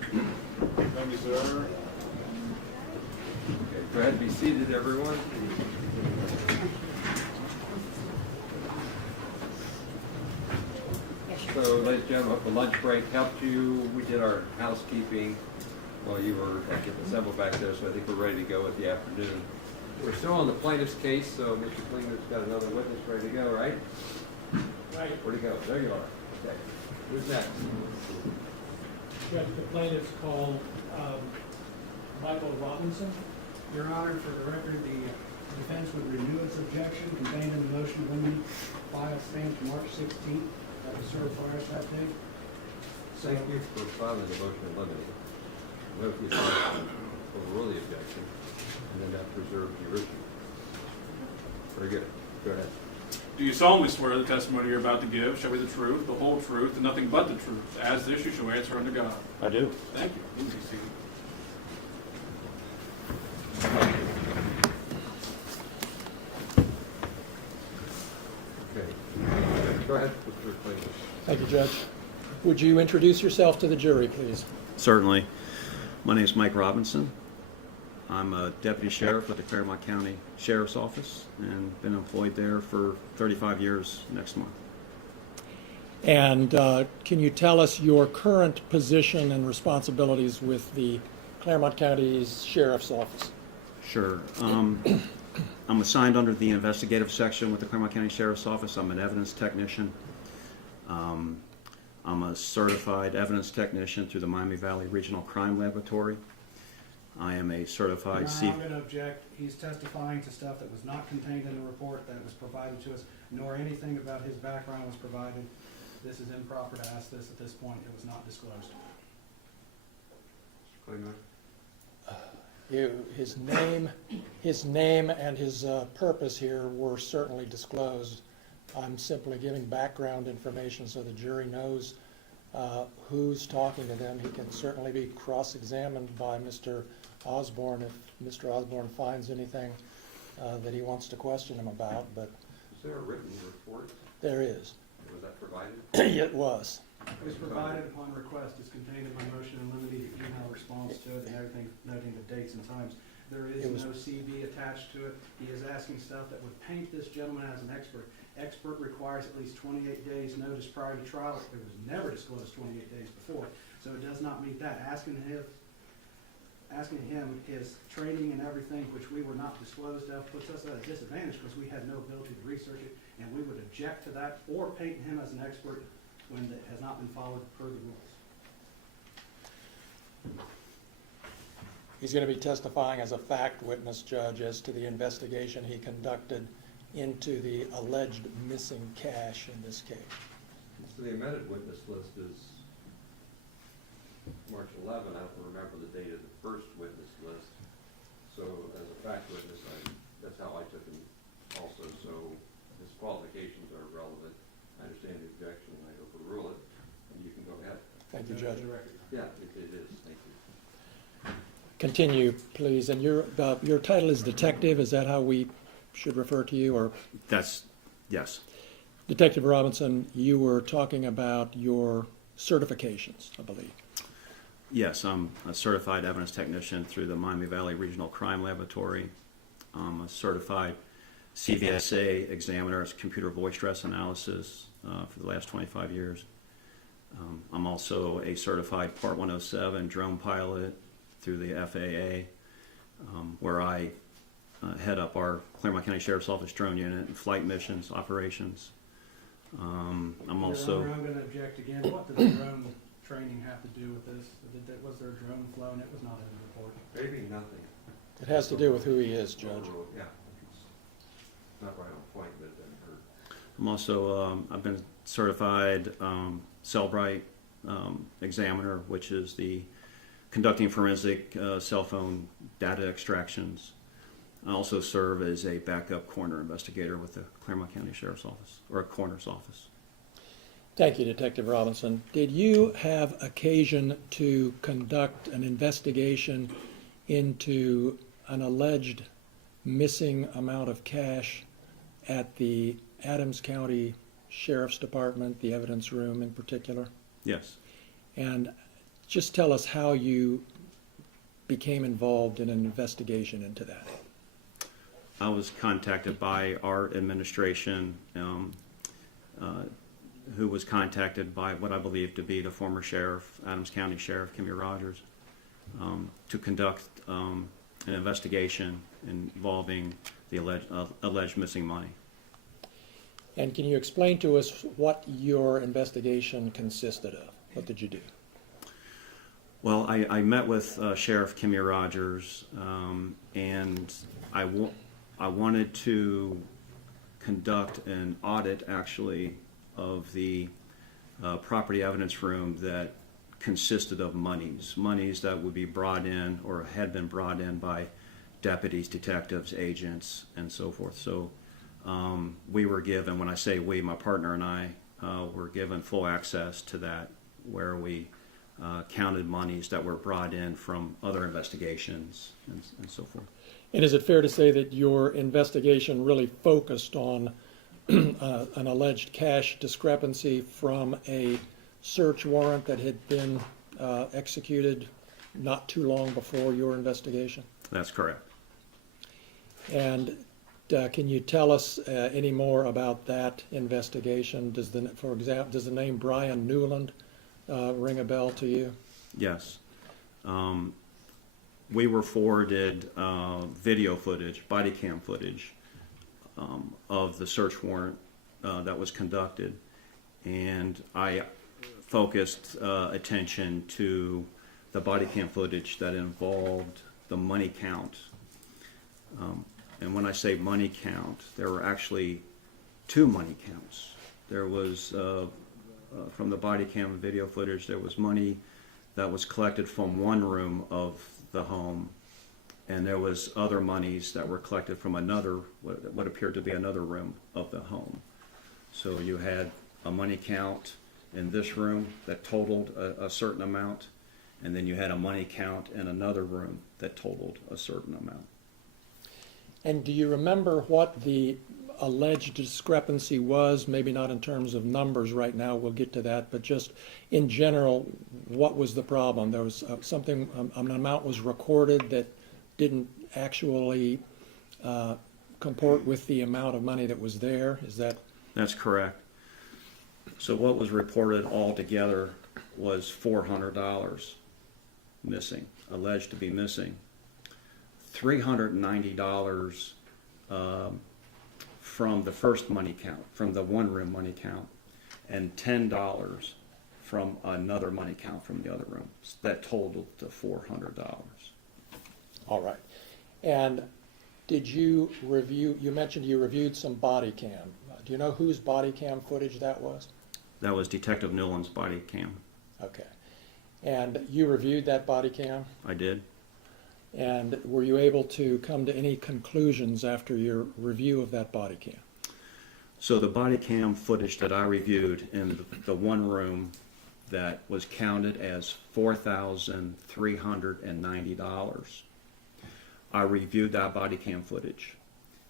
Thank you, sir. Okay, go ahead and be seated, everyone. So, ladies and gentlemen, hope the lunch break helped you. We did our housekeeping while you were getting assembled back there, so I think we're ready to go with the afternoon. We're still on the plaintiff's case, so Mr. Klingler's got another witness ready to go, right? Right. Where'd he go? There you are. Okay. Who's next? Judge, the plaintiff's called Michael Robinson. Your Honor, for the record, the defense would renew its objection contained in the motion of limine filed stamped March 16th. That was certified that day. Thank you for filing the motion of limine. Move the objection, overrule the objection, and then that preserves your issue. Very good. Go ahead. Do you solemnly swear the testimony you're about to give shall be the truth, the whole truth, and nothing but the truth, as this you shall answer unto God? I do. Thank you. Please be seated. Okay. Go ahead, Mr. Klingler. Thank you, Judge. Would you introduce yourself to the jury, please? Certainly. My name is Mike Robinson. I'm a deputy sheriff at the Claremont County Sheriff's Office and been employed there for 35 years next month. And can you tell us your current position and responsibilities with the Claremont County's Sheriff's Office? Sure. I'm assigned under the investigative section with the Claremont County Sheriff's Office. I'm an evidence technician. I'm a certified evidence technician through the Miami Valley Regional Crime Laboratory. I am a certified Your Honor, I'm going to object. He's testifying to stuff that was not contained in the report that was provided to us, nor anything about his background was provided. This is improper to ask this at this point. It was not disclosed. His name and his purpose here were certainly disclosed. I'm simply giving background information so the jury knows who's talking to them. He can certainly be cross-examined by Mr. Osborne if Mr. Osborne finds anything that he wants to question him about, but Is there a written report? there is. Was that provided? It was. It was provided upon request. It's contained in my motion and limited email response to it and everything, noting the dates and times. There is no CV attached to it. He is asking stuff that would paint this gentleman as an expert. Expert requires at least 28 days notice prior to trial. It was never disclosed 28 days before, so it does not meet that. Asking him his training and everything, which we were not disclosed of, puts us at a disadvantage because we had no ability to research it, and we would object to that or paint him as an expert when it has not been followed per the rules. He's going to be testifying as a fact witness, Judge, as to the investigation he conducted into the alleged missing cash in this case. So the amended witness list is March 11. I don't remember the date of the first witness list. So as a fact witness, that's how I took him also. So his qualifications are relevant. I understand the objection and I overrule it. And you can go ahead. Thank you, Judge. Yeah, it is. Thank you. Continue, please. And your title is detective. Is that how we should refer to you? Or Yes. Detective Robinson, you were talking about your certifications, I believe. Yes, I'm a certified evidence technician through the Miami Valley Regional Crime Laboratory. I'm a certified CVSA examiner as computer voice stress analysis for the last 25 years. I'm also a certified Part 107 drone pilot through the FAA, where I head up our Claremont County Sheriff's Office drone unit and flight missions operations. I'm also... Your Honor, I'm going to object again. What does drone training have to do with this? Was there a drone flown? It was not in the report. Maybe nothing. It has to do with who he is, Judge. Yeah. It's not right on point, but it doesn't hurt. I'm also, I've been certified Cellbrite examiner, which is the conducting forensic cell phone data extractions. I also serve as a backup coroner investigator with the Claremont County Sheriff's Office, or a coroner's office. Thank you, Detective Robinson. Did you have occasion to conduct an investigation into an alleged missing amount of cash at the Adams County Sheriff's Department, the evidence room in particular? Yes. And just tell us how you became involved in an investigation into that. I was contacted by our administration, who was contacted by what I believe to be the former sheriff, Adams County Sheriff Kimmy Rogers, to conduct an investigation involving the alleged missing money. And can you explain to us what your investigation consisted of? What did you do? Well, I met with Sheriff Kimmy Rogers, and I wanted to conduct an audit, actually, of the property evidence room that consisted of monies that would be brought in or had been brought in by deputies, detectives, agents, and so forth. So we were given, when I say we, my partner and I, were given full access to that, where we counted monies that were brought in from other investigations and so forth. And is it fair to say that your investigation really focused on an alleged cash discrepancy from a search warrant that had been executed not too long before your investigation? That's correct. And can you tell us any more about that investigation? For example, does the name Brian Newland ring a bell to you? Yes. We were forwarded video footage, body cam footage, of the search warrant that was conducted, and I focused attention to the body cam footage that involved the money count. And when I say money count, there were actually two money counts. There was, from the body cam video footage, there was money that was collected from one room of the home, and there was other monies that were collected from another, what appeared to be another room of the home. So you had a money count in this room that totaled a certain amount, and then you had a money count in another room that totaled a certain amount. And do you remember what the alleged discrepancy was? Maybe not in terms of numbers right now, we'll get to that, but just in general, what was the problem? There was something, an amount was recorded that didn't actually comport with the amount of money that was there. Is that? That's correct. So what was reported altogether was $400 missing, alleged to be missing. $390 from the first money count, from the one room money count, and $10 from another money count from the other room. That totaled to $400. All right. And did you review, you mentioned you reviewed some body cam. Do you know whose body cam footage that was? That was Detective Newland's body cam. Okay. And you reviewed that body cam? I did. And were you able to come to any conclusions after your review of that body cam? So the body cam footage that I reviewed in the one room that was counted as $4,390, I reviewed that body cam footage,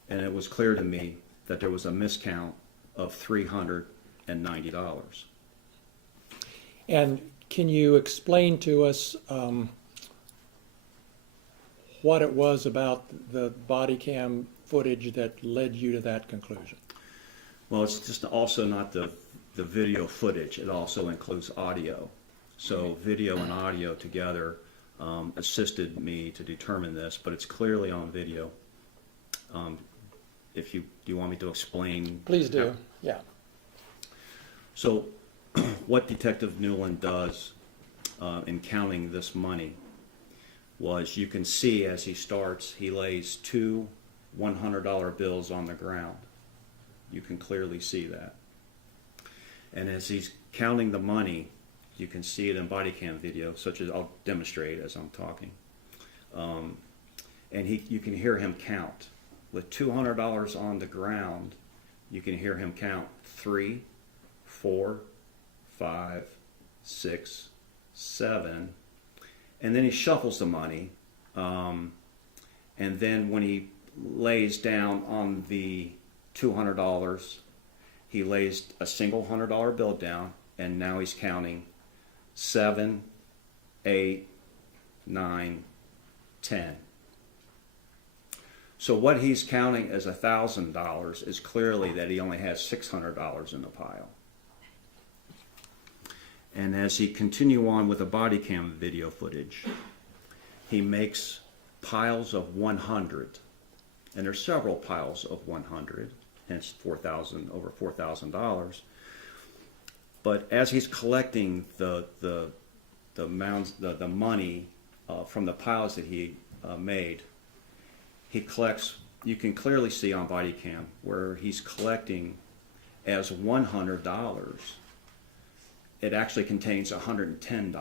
and it was clear to me that there was a miscount of $390. And can you explain to us what it was about the body cam footage that led you to that conclusion? Well, it's just also not the video footage. It also includes audio. So video and audio together assisted me to determine this, but it's clearly on video. Do you want me to explain? Please do. Yeah. So what Detective Newland does in counting this money was, you can see as he starts, he lays two $100 bills on the ground. You can clearly see that. And as he's counting the money, you can see it in body cam video, such as I'll demonstrate as I'm talking. And you can hear him count. With $200 on the ground, you can hear him count 3, 4, 5, 6, 7, and then he shuffles the money. And then when he lays down on the $200, he lays a single $100 bill down, and now he's counting 7, 8, 9, 10. So what he's counting as $1,000 is clearly that he only has $600 in the pile. And as he continue on with the body cam video footage, he makes piles of 100, and there's several piles of 100, hence over $4,000. But as he's collecting the money from the piles that he made, he collects. You can clearly see on body cam where he's collecting as $100. It actually contains $110.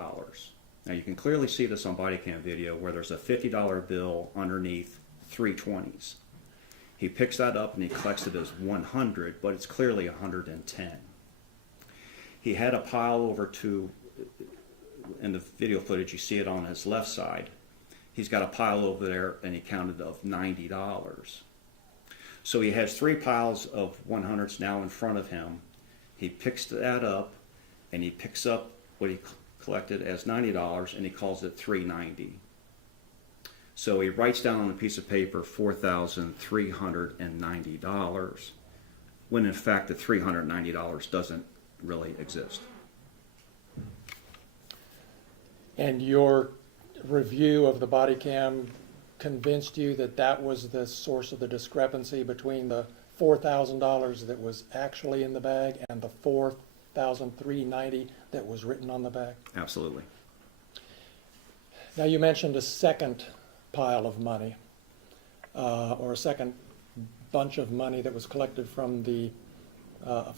Now you can clearly see this on body cam video where there's a $50 bill underneath 320s. He picks that up and he collects it as 100, but it's clearly 110. He had a pile over to, in the video footage you see it on his left side, he's got a pile over there and he counted of $90. So he has 3 piles of 100s now in front of him. He picks that up and he picks up what he collected as $90 and he calls it $390. So he writes down on a piece of paper $4,390 when in fact the $390 doesn't really exist. And your review of the body cam convinced you that that was the source of the discrepancy between the $4,000 that was actually in the bag and the $4,390 that was written on the bag? Absolutely. Now you mentioned a second pile of money, or a second bunch of money that was collected from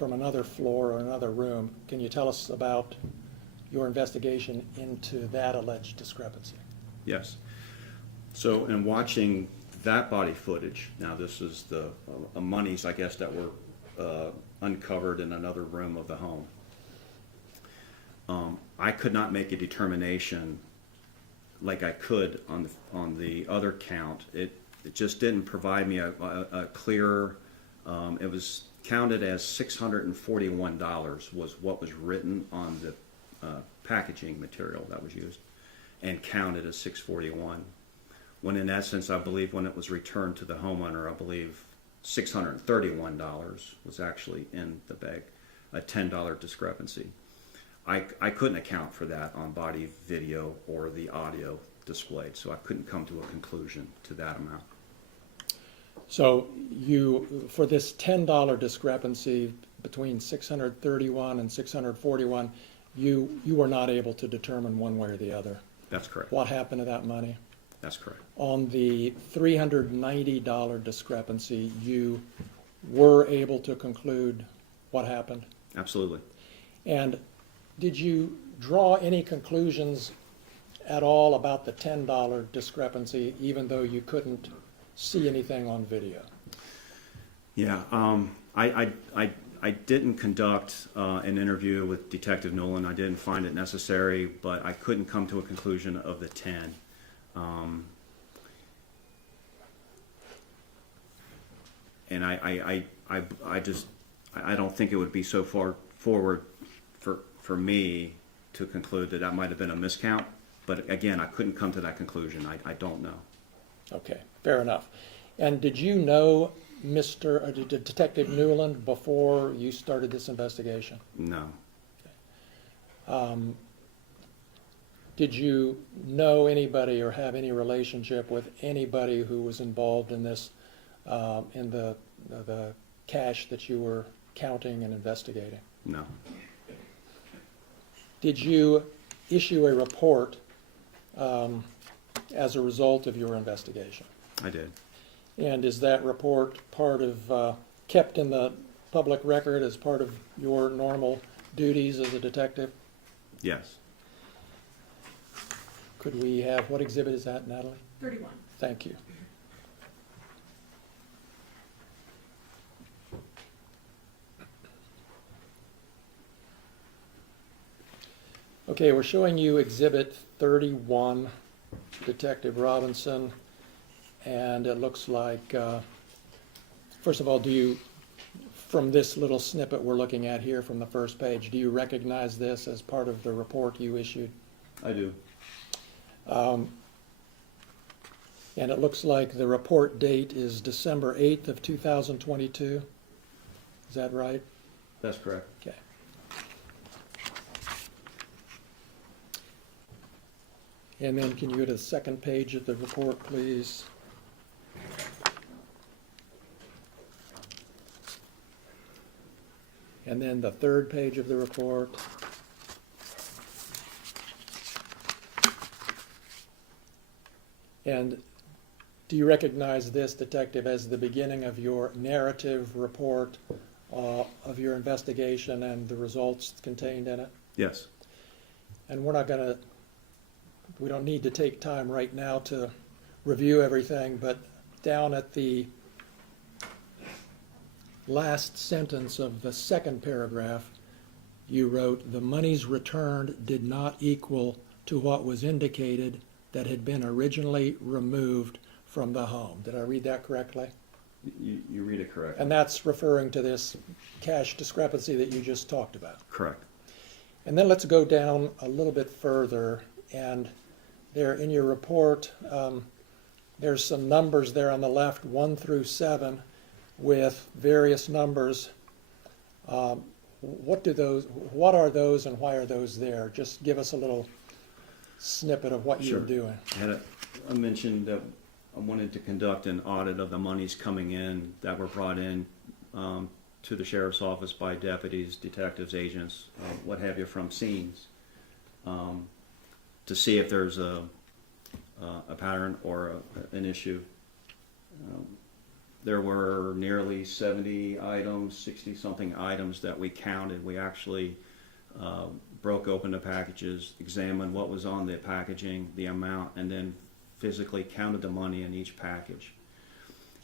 another floor or another room. Can you tell us about your investigation into that alleged discrepancy? Yes. So in watching that body footage, now this is the monies, I guess, that were uncovered in another room of the home. I could not make a determination like I could on the other count. It just didn't provide me a clear. It was counted as $641 was what was written on the packaging material that was used, and counted as $641. When in essence, I believe when it was returned to the homeowner, I believe $631 was actually in the bag, a $10 discrepancy. I couldn't account for that on body video or the audio displayed, so I couldn't come to a conclusion to that amount. So you, for this $10 discrepancy between 631 and 641, you were not able to determine one way or the other That's correct. what happened to that money. That's correct. On the $390 discrepancy, you were able to conclude what happened. Absolutely. And did you draw any conclusions at all about the $10 discrepancy, even though you couldn't see anything on video? Yeah, I didn't conduct an interview with Detective Nolan. I didn't find it necessary, but I couldn't come to a conclusion of the 10. And I don't think it would be so far forward for me to conclude that might have been a miscount. But again, I couldn't come to that conclusion. I don't know. Okay, fair enough. And did you know Detective Newland before you started this investigation? No. Did you know anybody or have any relationship with anybody who was involved in this, in the cash that you were counting and investigating? No. Did you issue a report as a result of your investigation? I did. And is that report part of, kept in the public record as part of your normal duties as a detective? Yes. Could we have, what exhibit is that, Natalie? 31. Thank you. Okay, we're showing you exhibit 31, Detective Robinson, and it looks like, first of all, do you, from this little snippet we're looking at here from the first page, do you recognize this as part of the report you issued? I do. And it looks like the report date is December 8th of 2022. Is that right? That's correct. Okay. And then can you go to the second page of the report, please? And then the third page of the report. And do you recognize this, Detective, as the beginning of your narrative report of your investigation and the results contained in it? Yes. And we don't need to take time right now to review everything, but down at the last sentence of the second paragraph, you wrote, "The monies returned did not equal to what was indicated that had been originally removed from the home." Did I read that correctly? You read it correctly. And that's referring to this cash discrepancy that you just talked about. Correct. And then let's go down a little bit further, and there in your report, there's some numbers there on the left, 1 through 7, with various numbers. What are those and why are those there? Just give us a little snippet of what you're Sure. doing. I mentioned that I wanted to conduct an audit of the monies coming in that were brought in to the sheriff's office by deputies, detectives, agents, what have you, from scenes, to see if there's a pattern or an issue. There were nearly 70 items, 60-something items that we counted. We actually broke open the packages, examined what was on the packaging, the amount, and then physically counted the money in each package.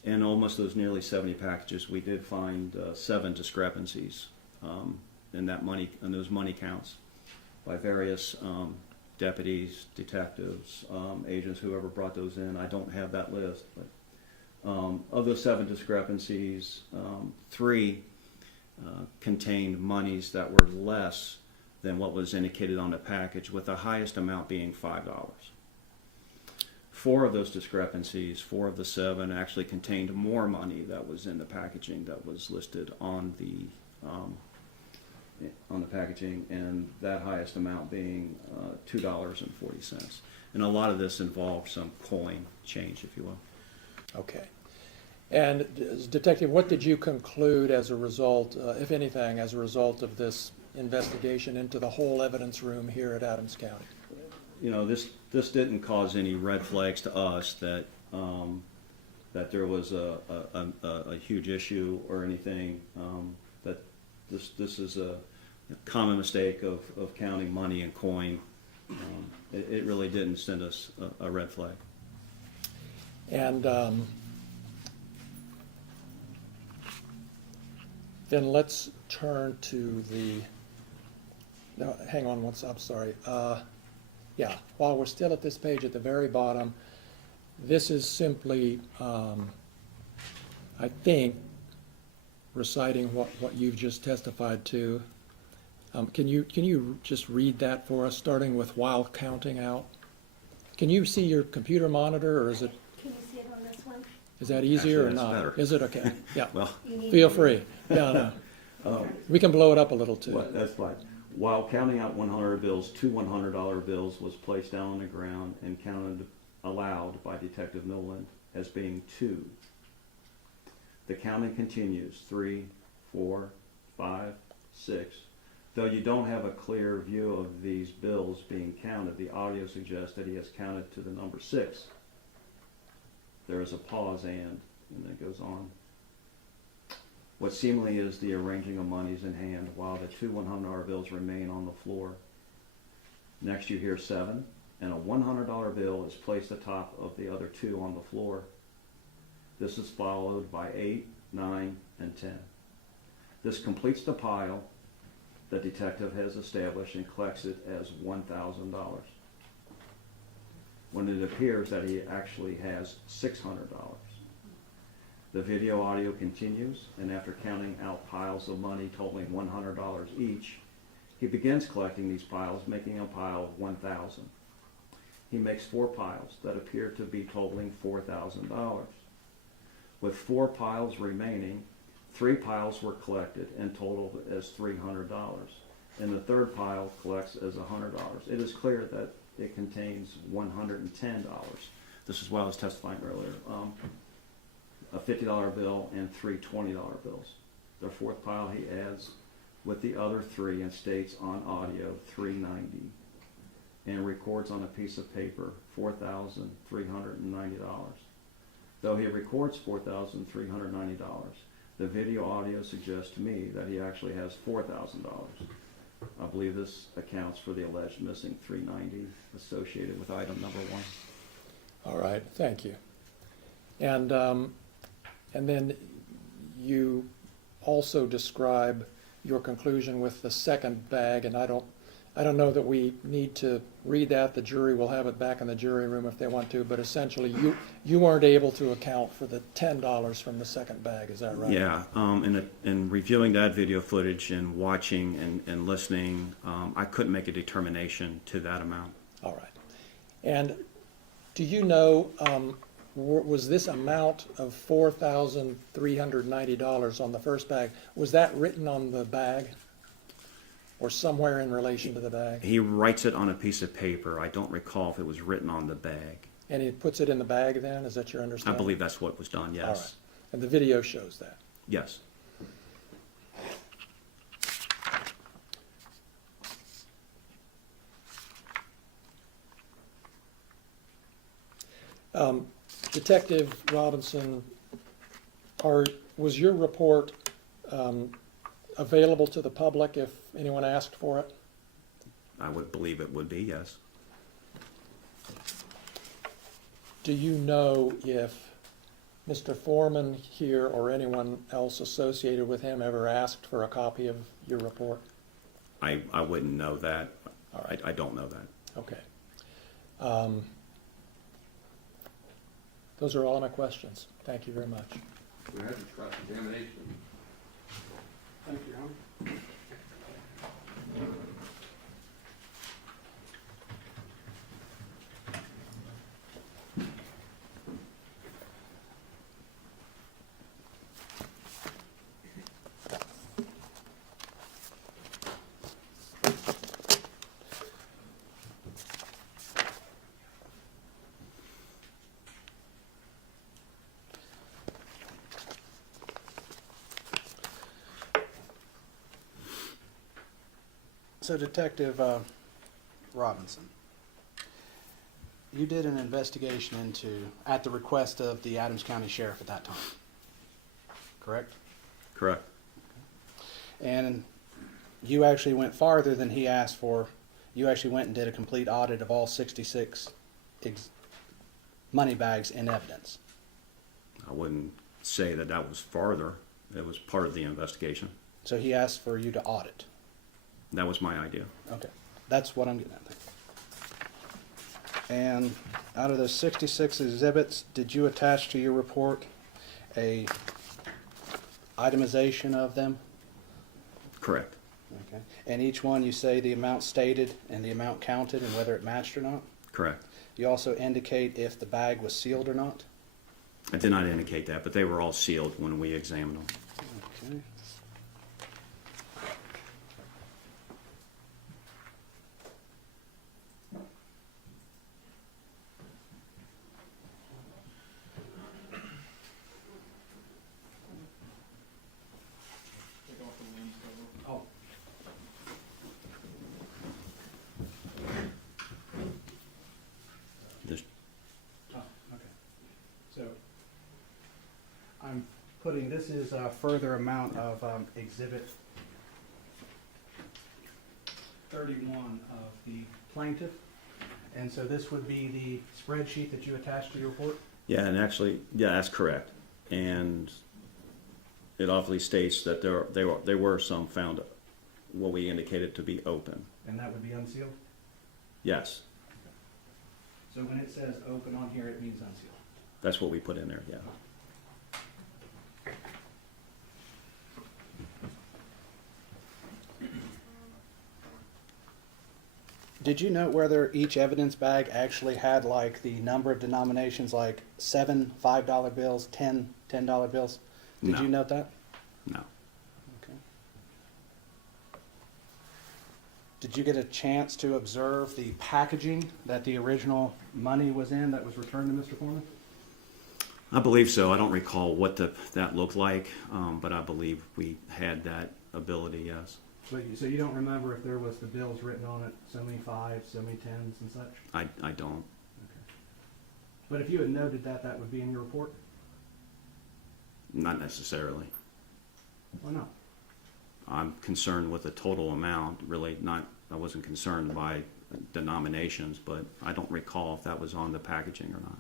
In almost those nearly 70 packages, we did find 7 discrepancies in those money counts by various deputies, detectives, agents, whoever brought those in. I don't have that list, but of those 7 discrepancies, 3 contained monies that were less than what was indicated on the package, with the highest amount being $5. 4 of those discrepancies, 4 of the 7, actually contained more money that was in the packaging that was listed on the packaging, and that highest amount being $2.40. And a lot of this involved some coin change, if you will. Okay. And Detective, what did you conclude as a result, if anything, as a result of this investigation into the whole evidence room here at Adams County? You know, this didn't cause any red flags to us that there was a huge issue or anything. That this is a common mistake of counting money and coin. It really didn't send us a red flag. And then let's turn to no, hang on one second, I'm sorry. Yeah, while we're still at this page at the very bottom, this is simply, I think, reciting what you've just testified to. Can you just read that for us, starting with "while counting out"? Can you see your computer monitor, or is it? Can you see it on this one? Is that easier Actually, or that's not? better. Is it okay? Yeah. Well, You need Feel to- free. Yeah, no. We can blow it up a little too. that's fine. While counting out 100 bills, 2 $100 bills was placed down on the ground and counted aloud by Detective Noland as being 2. The counting continues, 3, 4, 5, 6. Though you don't have a clear view of these bills being counted, the audio suggests that he has counted to the number 6. There is a pause and then it goes on. What seemingly is the arranging of monies in hand while the 2 $100 bills remain on the floor. Next you hear 7, and a $100 bill is placed atop of the other 2 on the floor. This is followed by 8, 9, and 10. This completes the pile the detective has established and collects it as $1,000. When it appears that he actually has $600. The video audio continues, and after counting out piles of money totaling $100 each, he begins collecting these piles, making a pile of $1,000. he makes 4 piles that appear to be totaling $4,000. With 4 piles remaining, 3 piles were collected and totaled as $300, and the third pile collects as $100. It is clear that it contains $110. This is why I was testifying earlier. A $50 bill and 3 $20 bills. The fourth pile he adds with the other 3 and states on audio $390 and records on a piece of paper $4,390. Though he records $4,390, the video audio suggests to me that he actually has $4,000. I believe this accounts for the alleged missing $390 associated with item number 1. All right, thank you. And then you also describe your conclusion with the second bag, and I don't know that we need to read that. The jury will have it back in the jury room if they want to, but essentially you weren't able to account for the $10 from the second bag, is that right? Yeah, in reviewing that video footage and watching and listening, I couldn't make a determination to that amount. All right. And do you know, was this amount of $4,390 on the first bag, was that written on the bag or somewhere in relation to the bag? He writes it on a piece of paper. I don't recall if it was written on the bag. And he puts it in the bag then? Is that your I understanding? believe that's what was done, yes. All right. And the video shows that? Yes. Detective Robinson, was your report available to the public if anyone asked for it? I would believe it would be, yes. Do you know if Mr. Foreman here or anyone else associated with him ever asked for a copy of your report? I wouldn't know that. All right. I don't know that. Okay. Those are all of my questions. Thank you very much. We had to cross-examination. Thank you, Your Honor. So Detective Robinson, you did an investigation at the request of the Adams County Sheriff at that time, correct? Correct. And you actually went farther than he asked for. You actually went and did a complete audit of all 66 money bags in evidence. I wouldn't say that that was farther. It was part of the investigation. So he asked for you to audit. That was my idea. Okay, that's what I'm getting at. And out of those 66 exhibits, did you attach to your report a itemization of them? Correct. Okay. And each one you say the amount stated and the amount counted and whether it matched or not? Correct. You also indicate if the bag was sealed or not? I did not indicate that, but they were all sealed when we examined them. Okay. Oh. Just Oh, okay. So I'm putting, this is a further amount of exhibit 31 of the plaintiff. And so this would be the spreadsheet that you attached to your report? yeah, and actually, yeah, that's correct. And it obviously states that there were some found what we indicated to be open. And that would be unsealed? Yes, So when it says open on here, it means unsealed? that's what we put in there, yeah. Did you note whether each evidence bag actually had like the number of denominations, like 7 $5 bills, 10 $10 bills? Did No. you note that? No. Okay. Did you get a chance to observe the packaging that the original money was in that was returned to Mr. Foreman? I believe so. I don't recall what that looked like, but I believe we had that ability, yes. So you don't remember if there was the bills written on it, so many fives, so many tens and such? I don't. Okay. But if you had noted that, that would be in your report? Not necessarily. Why not? I'm concerned with the total amount, really not, I wasn't concerned by denominations, but I don't recall if that was on the packaging or not.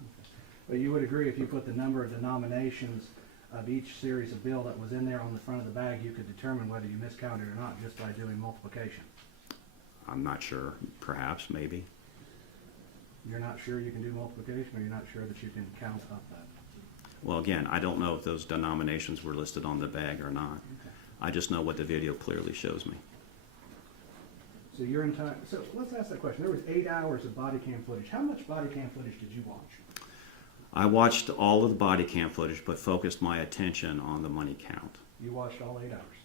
But you would agree if you put the number of denominations of each series of bill that was in there on the front of the bag, you could determine whether you miscounted or not just by doing multiplication. I'm not sure. Perhaps, maybe. You're not sure you can do multiplication, or you're not sure that you can count up that? Well, again, I don't know if those denominations were listed on the bag or not. Okay. I just know what the video clearly shows me. So your entire, so let's ask that question. There was 8 hours of body cam footage. How much body cam footage did you watch? I watched all of the body cam footage, but focused my attention on the money count. You watched all 8 hours.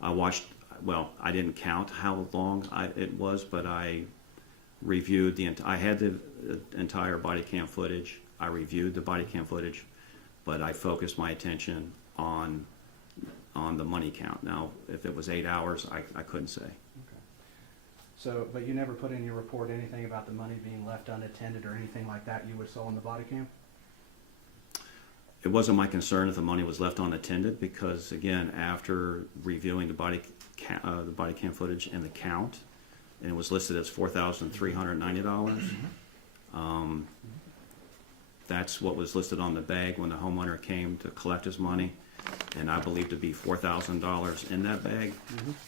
I watched, well, I didn't count how long it was, but I reviewed I had the entire body cam footage. I reviewed the body cam footage, but I focused my attention on the money count. Now, if it was 8 hours, I couldn't say. Okay. So, but you never put in your report anything about the money being left unattended or anything like that you saw on the body cam? It wasn't my concern if the money was left unattended because, again, after reviewing the body cam footage and the count, and it was listed as $4,390. That's what was listed on the bag when the homeowner came to collect his money, and I believe to be $4,000 in that bag,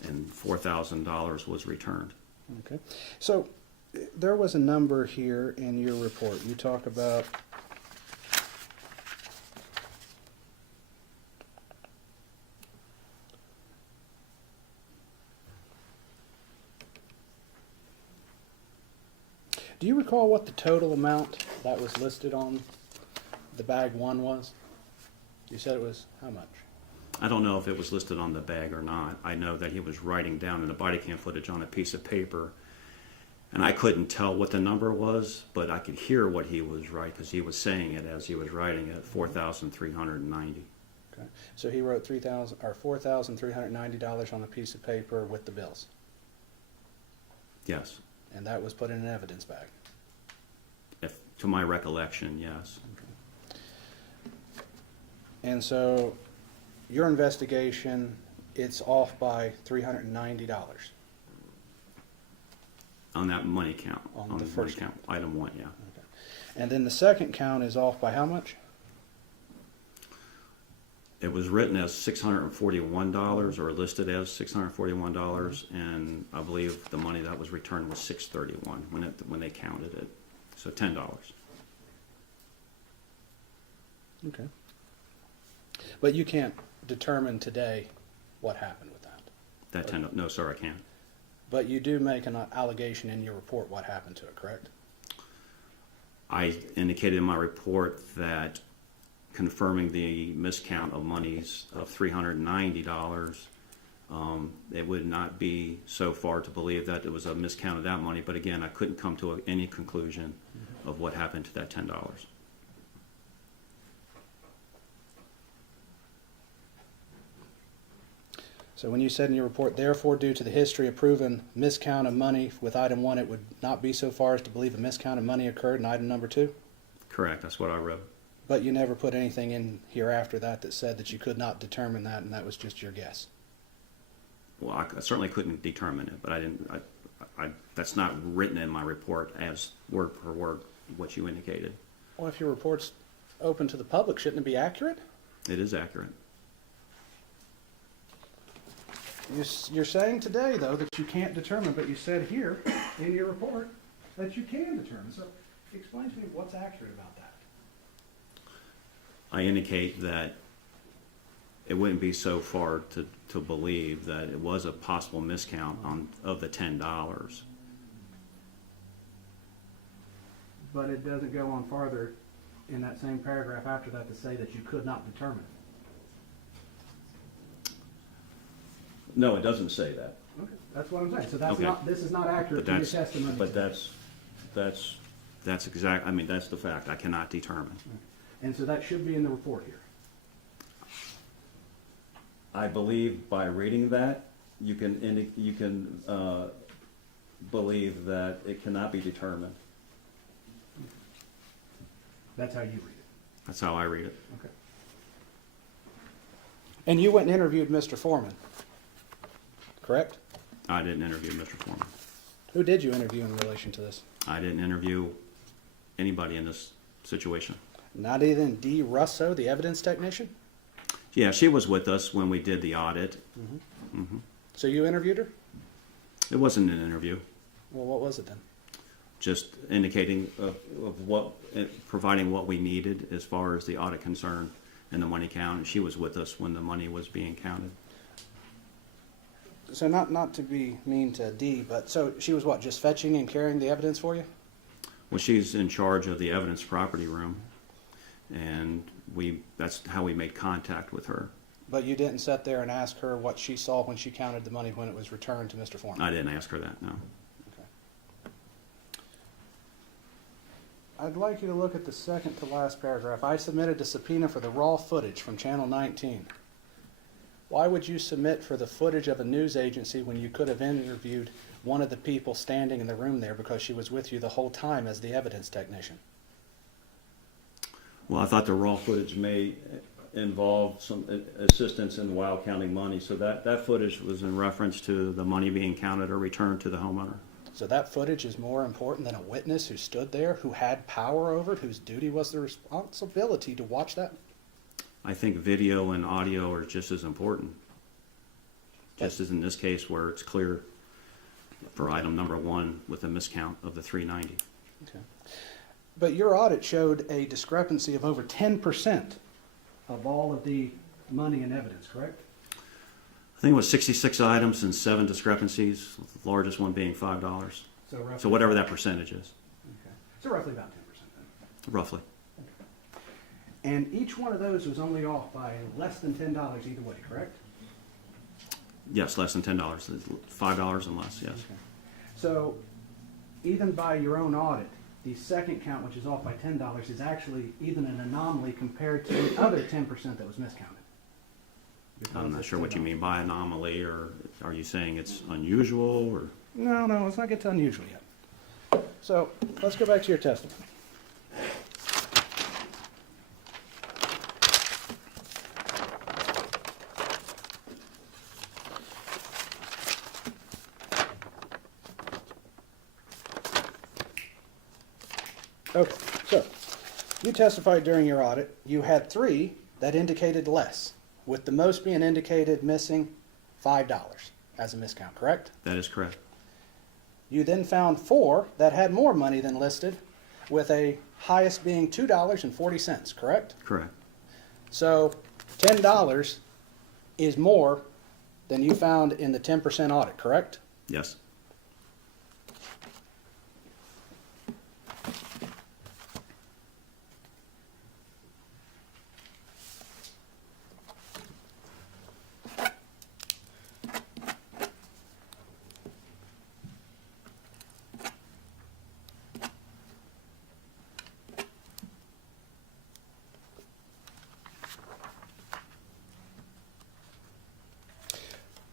and $4,000 was returned. Okay. So there was a number here in your report. You talk about Do you recall what the total amount that was listed on the bag one was? You said it was how much? I don't know if it was listed on the bag or not. I know that he was writing down in the body cam footage on a piece of paper, and I couldn't tell what the number was, but I could hear what he was writing because he was saying it as he was writing it, $4,390. Okay. So he wrote $4,390 on a piece of paper with the bills, Yes. and that was put in an evidence bag. To my recollection, yes. And so your investigation, it's off by $390. On that money count. On the money first count. Item 1, yeah. Okay. And then the second count is off by how much? It was written as $641 or listed as $641, and I believe the money that was returned was $631 when they counted it. So $10. Okay. But you can't determine today what happened with that. That $10, no, sir, I can't. But you do make an allegation in your report what happened to it, correct? I indicated in my report that confirming the miscount of monies of $390, it would not be so far to believe that it was a miscount of that money, but again, I couldn't come to any conclusion of what happened to that $10. So when you said in your report, therefore, due to the history of proven miscount of money with item 1, it would not be so far as to believe a miscount of money occurred in item number 2? Correct, that's what I wrote. But you never put anything in here after that that said that you could not determine that, and that was just your guess. Well, I certainly couldn't determine it, but I didn't. That's not written in my report as word per word what you indicated. Well, if your report's open to the public, shouldn't it be accurate? It is accurate. You're saying today, though, that you can't determine, but you said here in your report that you can determine. So explain to me what's accurate about that. I indicate that it wouldn't be so far to believe that it was a possible miscount of the $10. but it doesn't go on farther in that same paragraph after that to say that you could not determine it. No, it doesn't say that. Okay, that's what I'm saying. So that's Okay. not, this is not accurate to your testimony. But that's exact, I mean, that's the fact. I cannot determine. And so that should be in the report here. I believe by reading that, you can believe that it cannot be determined. That's how you read it. That's how I read it. Okay. And you went and interviewed Mr. Foreman, correct? I didn't interview Mr. Foreman. Who did you interview in relation to this? I didn't interview anybody in this situation. Not even Dee Russo, the evidence technician? Yeah, she was with us when we did the audit. So you interviewed her? It wasn't an interview, Well, what was it then? just indicating of what, providing what we needed as far as the audit concerned and the money count. And she was with us when the money was being counted. So not to be mean to Dee, but so she was what, just fetching and carrying the evidence for you? Well, she's in charge of the evidence property room, and that's how we made contact with her. But you didn't sit there and ask her what she saw when she counted the money when it was returned to Mr. Foreman? I didn't ask her that, no. Okay. I'd like you to look at the second to last paragraph. I submitted a subpoena for the raw footage from Channel 19. Why would you submit for the footage of a news agency when you could have interviewed one of the people standing in the room there because she was with you the whole time as the evidence technician? Well, I thought the raw footage may involve some assistance in while counting money, so that footage was in reference to the money being counted or returned to the homeowner. So that footage is more important than a witness who stood there, who had power over it, whose duty was the responsibility to watch that? I think video and audio are just as important. Just as in this case where it's clear for item number 1 with a miscount of the 390. Okay. But your audit showed a discrepancy of over 10% Of all of the money and evidence, correct? I think it was 66 items and 7 discrepancies, the largest one being $5. So roughly. So whatever that percentage is, Okay. So roughly about 10% then. roughly. And each one of those was only off by less than $10 either way, correct? Yes, less than $10, $5 and less, yes. Okay. So even by your own audit, the second count, which is off by $10, is actually even an anomaly compared to the other 10% that was miscounted. I'm not sure what you mean by anomaly, or are you saying it's unusual, or? No, let's not get to unusual yet. So let's go back to your testimony. Okay, so you testified during your audit. You had 3 that indicated less, with the most being indicated missing $5 as a miscount, correct? That is correct. You then found 4 that had more money than listed, with a highest being $2.40, correct? Correct. So $10 is more than you found in the 10% audit, correct? Yes.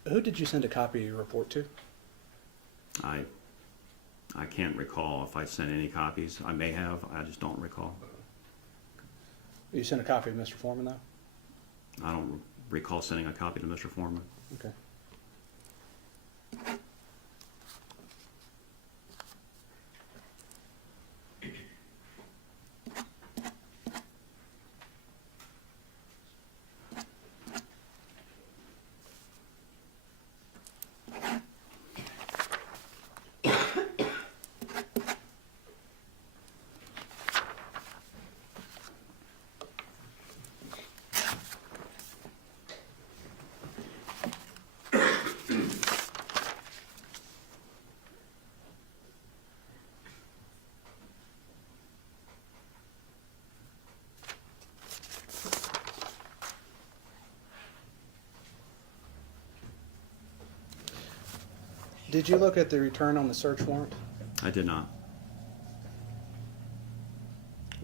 Who did you send a copy of your report to? I can't recall if I sent any copies. I may have, I just don't recall. You sent a copy of Mr. Foreman, though? I don't recall sending a copy to Mr. Foreman. Okay. Did you look at the return on the search warrant? I did not.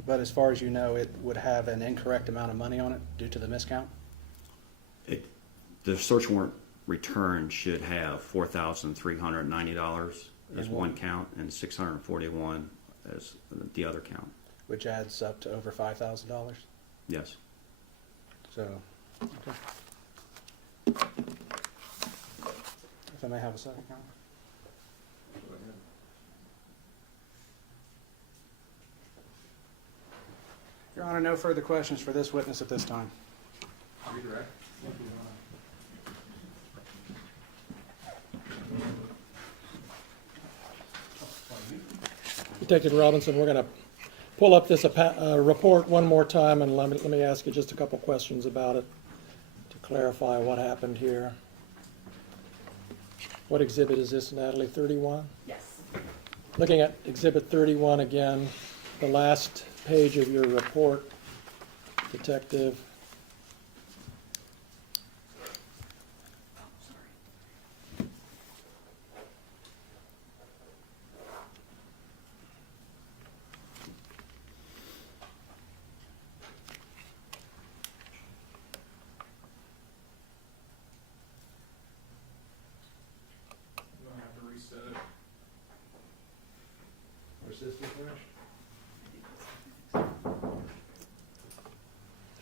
But as far as you know, it would have an incorrect amount of money on it due to the miscount? The search warrant return should have $4,390 as And one one. count and $641 as the other count. Which adds up to over $5,000. Yes. So, okay. If I may have a second, Your Honor. Go ahead. Your Honor, no further questions for this witness at this time. Redirect. Detective Robinson, we're going to pull up this report one more time, and let me ask you just a couple questions about it to clarify what happened here. What exhibit is this, Natalie? 31? Yes. Looking at exhibit 31 again, the last page of your report, Detective. You don't have to reset it. Or system crash?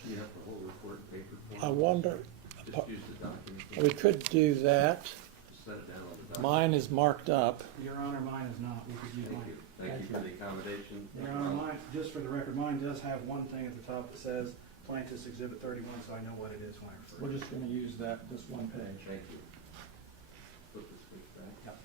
You have the whole report in paper form. I wonder, Just use the document. we could do that. Just set it down on the document. Mine is marked up. Your Honor, mine is not. We could use Thank mine. you. Thank you for the accommodation. Your Honor, mine, just for the record, mine does have one thing at the top that says Plaintiff's Exhibit 31, so I know what it is when I refer We're to it. just going to use that, this one page. Thank you. Flip the switch back.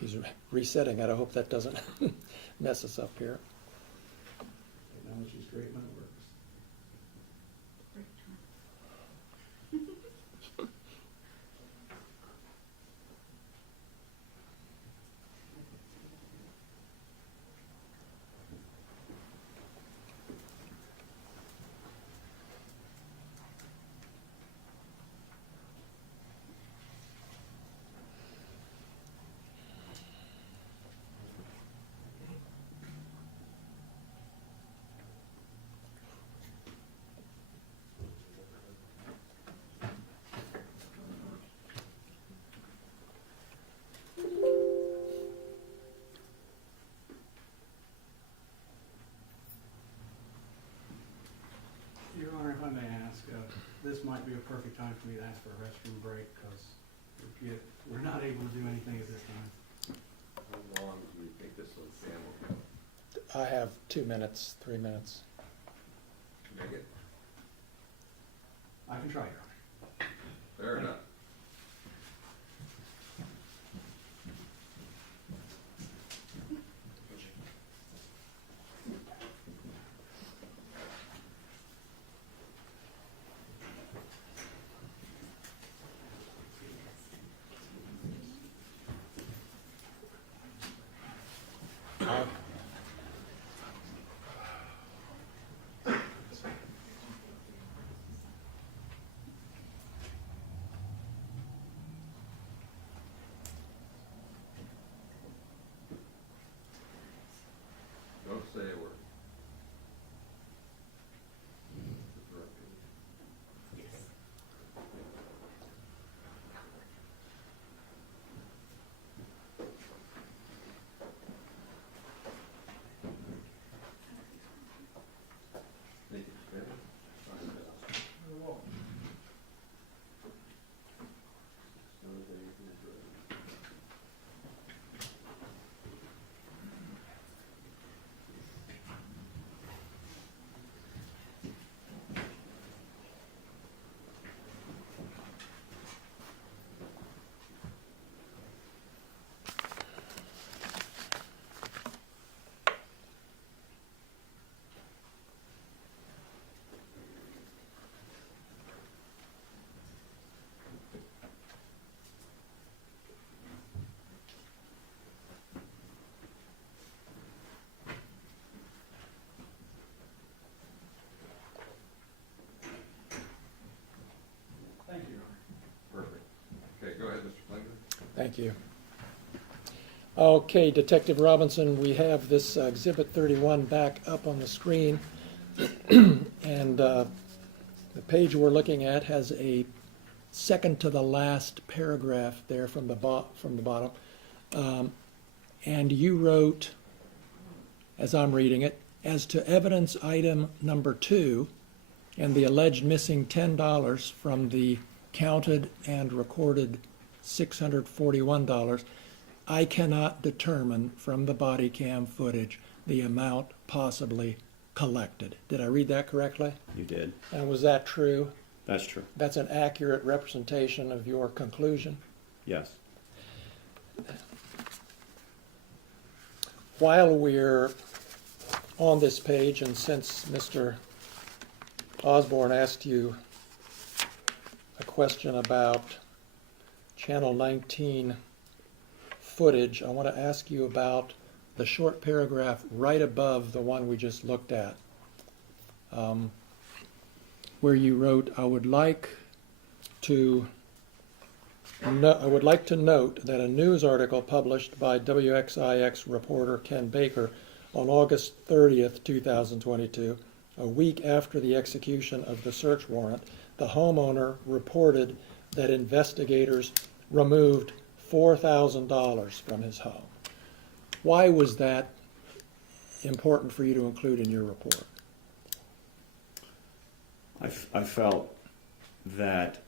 He's resetting it. I hope that doesn't mess us up here. Technology's great when it works. Your Honor, if I may ask, this might be a perfect time for me to ask for a restroom break, because we're not able to do anything at this time. How long do you think this will stand will go? I have 2 minutes, 3 minutes. Make it? I can try, Your Honor. Fair enough. Thank you. Okay, Detective Robinson, we have this Exhibit 31 back up on the screen. And the page we're looking at has a second to the last paragraph there from the bottom. And you wrote, as I'm reading it, as to evidence item number 2 and the alleged missing $10 from the counted and recorded $641, I cannot determine from the body cam footage the amount possibly collected. Did I read that correctly? You did. And was that true? That's true. That's an accurate representation of your conclusion? Yes. While we're on this page, and since Mr. Osborne asked you a question about Channel 19 footage, I want to ask you about the short paragraph right above the one we just looked at, where you wrote, I would like to note that a news article published by WXIX reporter Ken Baker on August 30th, 2022, a week after the execution of the search warrant, the homeowner reported that investigators removed $4,000 from his home. Why was that important for you to include in your report? I felt that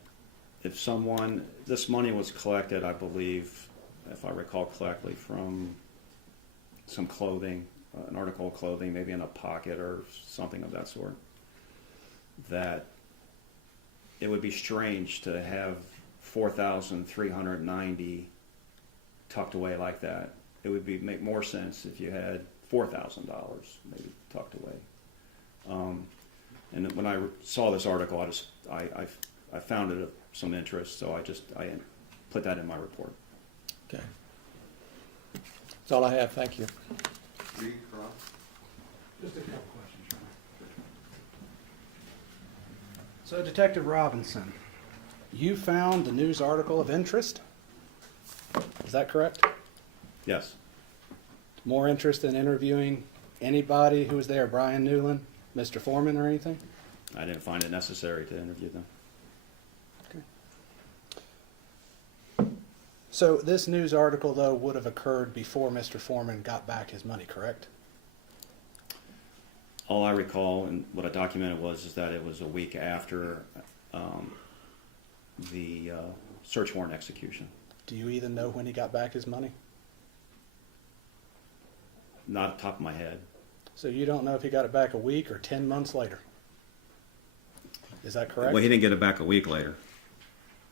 if someone, this money was collected, I believe, if I recall correctly, from some clothing, an article of clothing, maybe in a pocket or something of that sort, that it would be strange to have $4,390 tucked away like that. It would make more sense if you had $4,000 maybe tucked away. And when I saw this article, I found it of some interest, so I put that in my report. Okay. That's all I have. Thank you. Reed, Cross? Just a couple questions, Your Honor. So, Detective Robinson, you found the news article of interest? Is that correct? Yes. More interest in interviewing anybody who was there, Brian Newland, Mr. Foreman, or anything? I didn't find it necessary to interview them. So this news article, though, would have occurred before Mr. Foreman got back his money, correct? All I recall and what I documented is that it was a week after the search warrant execution. Do you even know when he got back his money? Not off the top of my head. So you don't know if he got it back a week or 10 months later? Is that correct? Well, he didn't get it back a week later.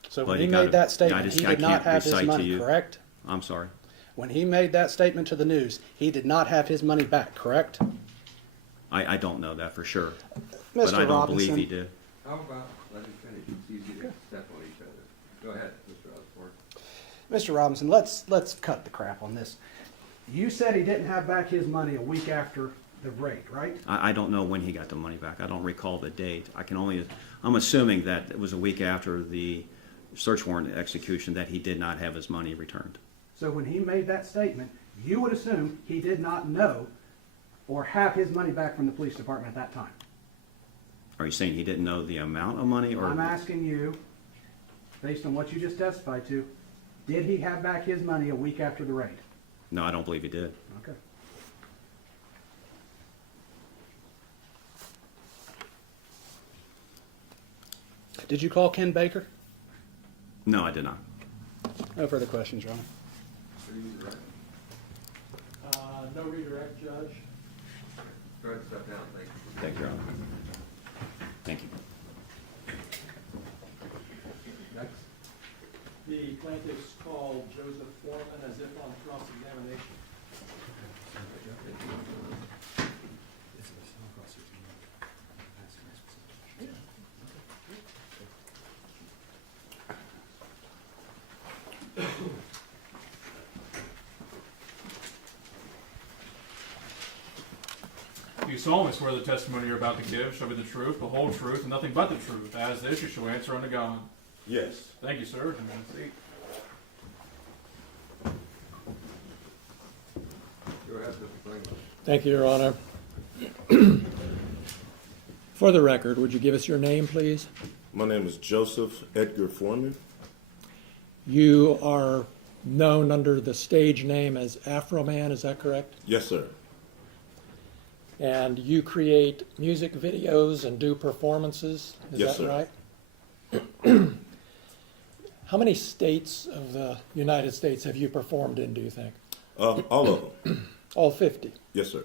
So but when he he got made it- that I statement, just- he I did not can't have his recite to money, you. correct? I'm sorry. When he made that statement to the news, he did not have his money back, correct? I don't know that for sure. Mr. But I don't believe Robinson, he did. How about, let him finish, it's easy to step on each other. Go ahead, Mr. Osborne. Mr. Robinson, let's cut the crap on this. You said he didn't have back his money a week after the raid, right? I don't know when he got the money back. I don't recall the date. I'm assuming that it was a week after the search warrant execution that he did not have his money returned. So when he made that statement, you would assume he did not know or have his money back from the police department at that time. Are you saying he didn't know the amount of money, or I'm asking you, based on what you just testified to, did he have back his money a week after the raid? no? I don't believe he did. Okay. did you call Ken Baker? No, I did not. No further questions, Your Honor. Reed, right. No redirect, Judge. Go ahead and step down, thank you. Thank you, Your Honor. Thank you. Next. The plaintiffs called Joseph Foreman as if on cross-examination. You solemnly swear the testimony you're about to give shall be the truth, the whole truth, and nothing but the truth. As this, you shall answer unto God. Yes. Thank you, sir. And have a seat. Go ahead, Mr. Franklin. Thank you, Your Honor. For the record, would you give us your name, please? My name is Joseph Edgar Foreman. You are known under the stage name as Afroman, is that correct? Yes, sir. And you create music videos and do performances, is Yes, that sir. right? How many states of the United States have you performed in, do you think? All of them. All 50. Yes, sir.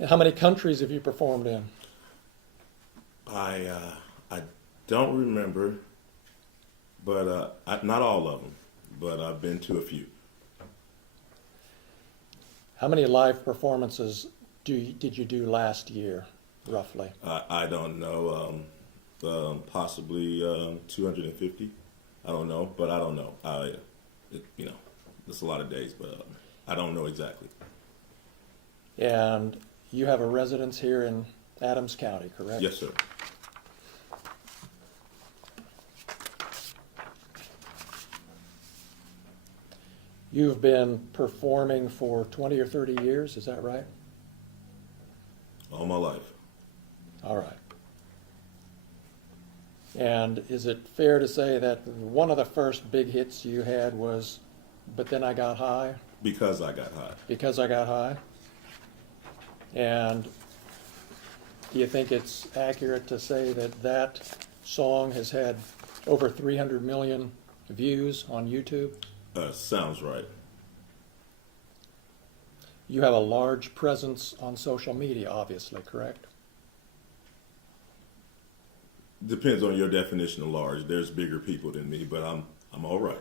And how many countries have you performed in? I don't remember, but not all of them, but I've been to a few. How many live performances did you do last year, roughly? I don't know, possibly 250. I don't know, but I don't know. It's a lot of days, but I don't know exactly. And you have a residence here in Adams County, correct? Yes, sir. You've been performing for 20 or 30 years, is that right? All my life. All right. And is it fair to say that one of the first big hits you had was But Then I Got High? Because I got high. Because I Got High? And do you think it's accurate to say that that song has had over 300 million views on YouTube? Sounds right. You have a large presence on social media, obviously, correct? Depends on your definition of large. There's bigger people than me, but I'm all right.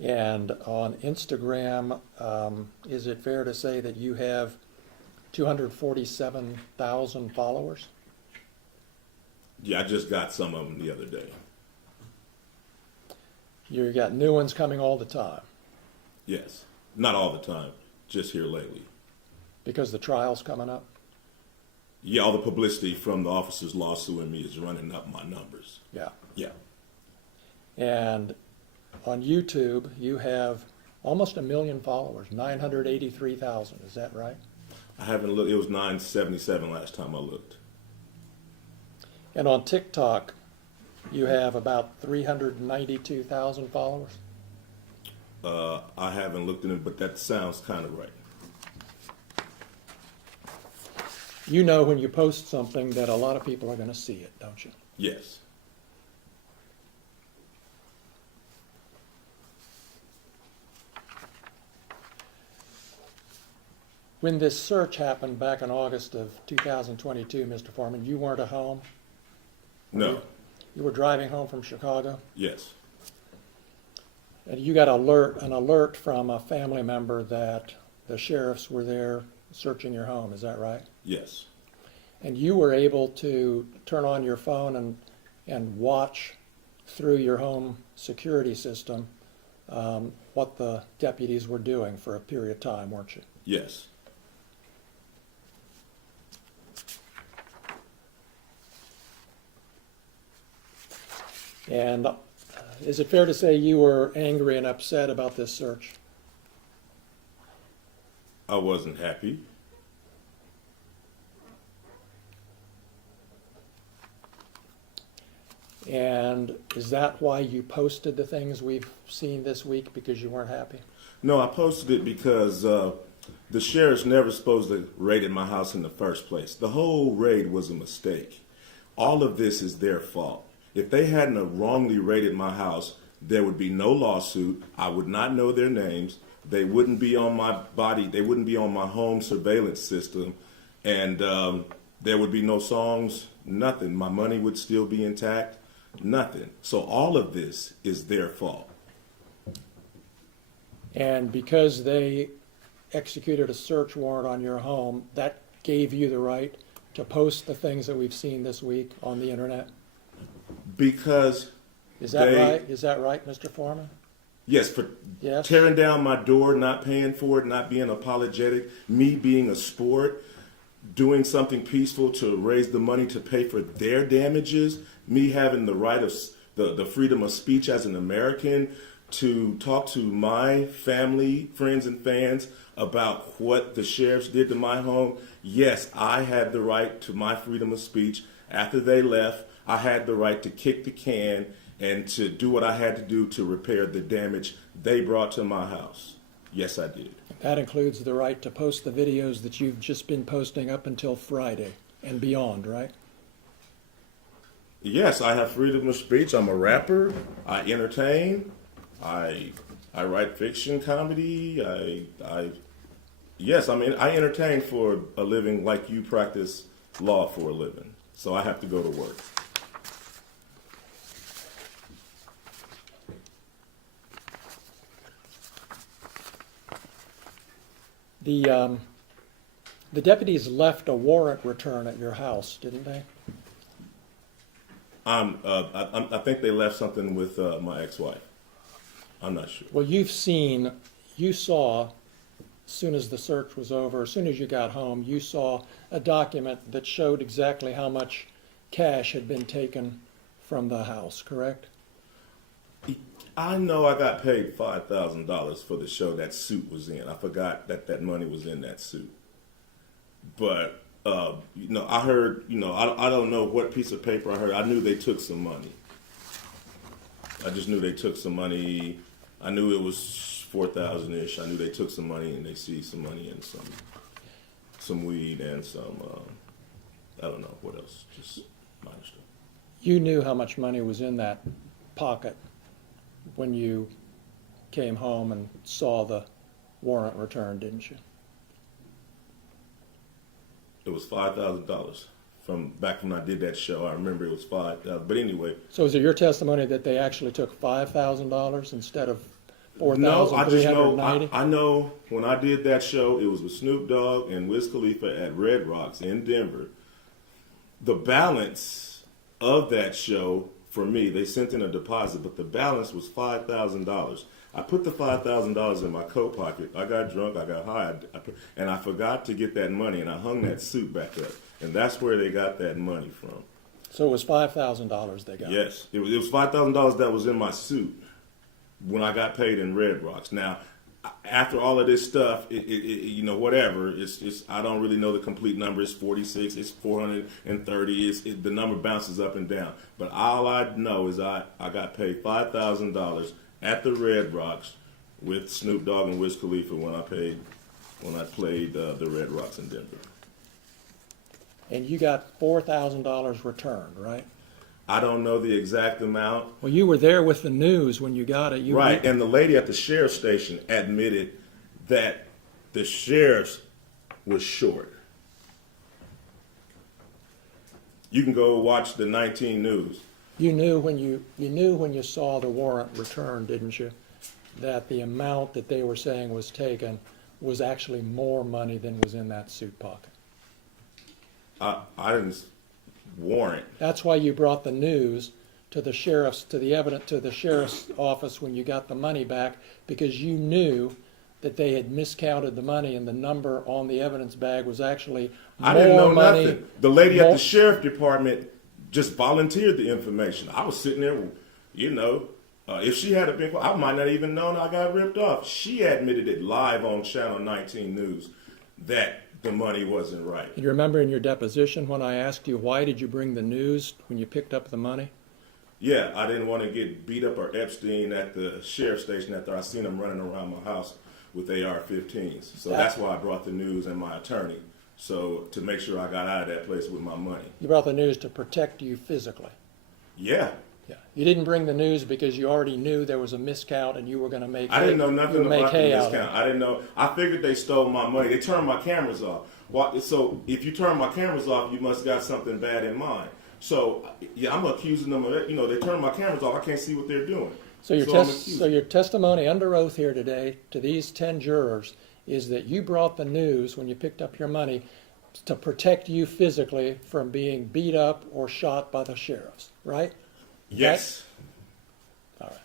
And on Instagram, is it fair to say that you have 247,000 followers? Yeah, I just got some of them the other day. You got new ones coming all the time Yes. Not all the time, just here lately. because the trial's coming up. Yeah, all the publicity from the officers lawsuing me is running up my numbers. Yeah. Yeah. And on YouTube, you have almost 1 million followers, 983,000. Is that right? I haven't looked. It was 977 last time I looked. And on TikTok, you have about 392,000 followers. I haven't looked in it, but that sounds kind of right. You know when you post something that a lot of people are going to see it, don't you? Yes. When this search happened back in August of 2022, Mr. Foreman, you weren't at home? No. You were driving home from Chicago? Yes. And you got an alert from a family member that the sheriffs were there searching your home, is that right? Yes. And you were able to turn on your phone and watch through your home security system what the deputies were doing for a period of time, weren't you? Yes. And is it fair to say you were angry and upset about this search? I wasn't happy. And is that why you posted the things we've seen this week, because you weren't happy? No, I posted it because the sheriff's never supposed to raid my house in the first place. The whole raid was a mistake. All of this is their fault. If they hadn't have wrongly raided my house, there would be no lawsuit. I would not know their names. They wouldn't be on my body. They wouldn't be on my home surveillance system. And there would be no songs, nothing. My money would still be intact, nothing. So all of this is their fault. And because they executed a search warrant on your home, that gave you the right to post the things that we've seen this week on the internet? Because Is that they- right? Is that right, Mr. Foreman? yes, for Yes? tearing down my door, not paying for it, not being apologetic, me being a sport, doing something peaceful to raise the money to pay for their damages, me having the right of the freedom of speech as an American, to talk to my family, friends, and fans about what the sheriffs did to my home, yes, I had the right to my freedom of speech. After they left, I had the right to kick the can and to do what I had to do to repair the damage they brought to my house. Yes, I did. That includes the right to post the videos that you've just been posting up until Friday and beyond, right? Yes, I have freedom of speech. I'm a rapper. I entertain. I write fiction, comedy. Yes, I mean, I entertain for a living like you practice law for a living. So I have to go to work. The deputies left a warrant return at your house, didn't they? I think they left something with my ex-wife. I'm not sure. Well, you saw, as soon as the search was over, as soon as you got home, you saw a document that showed exactly how much cash had been taken from the house, correct? I know I got paid $5,000 for the show that suit was in. I forgot that money was in that suit. But, I heard, I don't know what piece of paper I heard. I knew they took some money. I just knew they took some money. I knew it was 4,000-ish. I knew they took some money and they seized some money and some weed and some, I don't know what else, just minor stuff. You knew how much money was in that pocket when you came home and saw the warrant return, didn't you? It was $5,000 from back when I did that show. I remember it was $5,000. But anyway. So is it your testimony that they actually took $5,000 instead of No, I just know. $4,390? I know when I did that show, it was with Snoop Dogg and Wiz Khalifa at Red Rocks in Denver. The balance of that show for me, they sent in a deposit, but the balance was $5,000. I put the $5,000 in my coat pocket. I got drunk, I got high, and I forgot to get that money, and I hung that suit back up. And that's where they got that money from. So it was $5,000 they got? Yes. It was $5,000 that was in my suit when I got paid in Red Rocks. Now, after all of this stuff, whatever, it's I don't really know the complete number. It's 46, it's 430, the number bounces up and down. But all I know is I got paid $5,000 at the Red Rocks with Snoop Dogg and Wiz Khalifa when I played the Red Rocks in Denver. And you got $4,000 returned, right? I don't know the exact amount. Well, you were there with the news when you got it. Right, and the lady at the sheriff's station admitted that the sheriff was short. You can go watch the 19 News. You knew when you saw the warrant returned, didn't you, that the amount that they were saying was taken was actually more money than was in that suit pocket? I didn't warrant. That's why you brought the news to the sheriff's office when you got the money back, because you knew that they had miscounted the money and the number on the evidence bag was actually more money. I didn't know nothing. The lady at the sheriff department just volunteered the information. I was sitting there, if she had been, I might not even known I got ripped off. She admitted it live on Channel 19 News that the money wasn't right. You remember in your deposition when I asked you, why did you bring the news when you picked up the money? Yeah, I didn't want to get beat up or Epstein at the sheriff's station after I seen him running around my house with AR-15s. So that's why I brought the news and my attorney, so to make sure I got out of that place with my money. You brought the news to protect you physically. Yeah. Yeah. You didn't bring the news because you already knew there was a miscount and you were going to make. I didn't know nothing about the miscount. discount. I didn't know. I figured they stole my money. They turned my cameras off. So if you turn my cameras off, you must got something bad in mind. So yeah, I'm accusing them of it. They turned my cameras off. I can't see what they're doing. So your testimony under oath here today to these 10 jurors is that you brought the news when you picked up your money to protect you physically from being beat up or shot by the sheriffs, right? Yes. All right.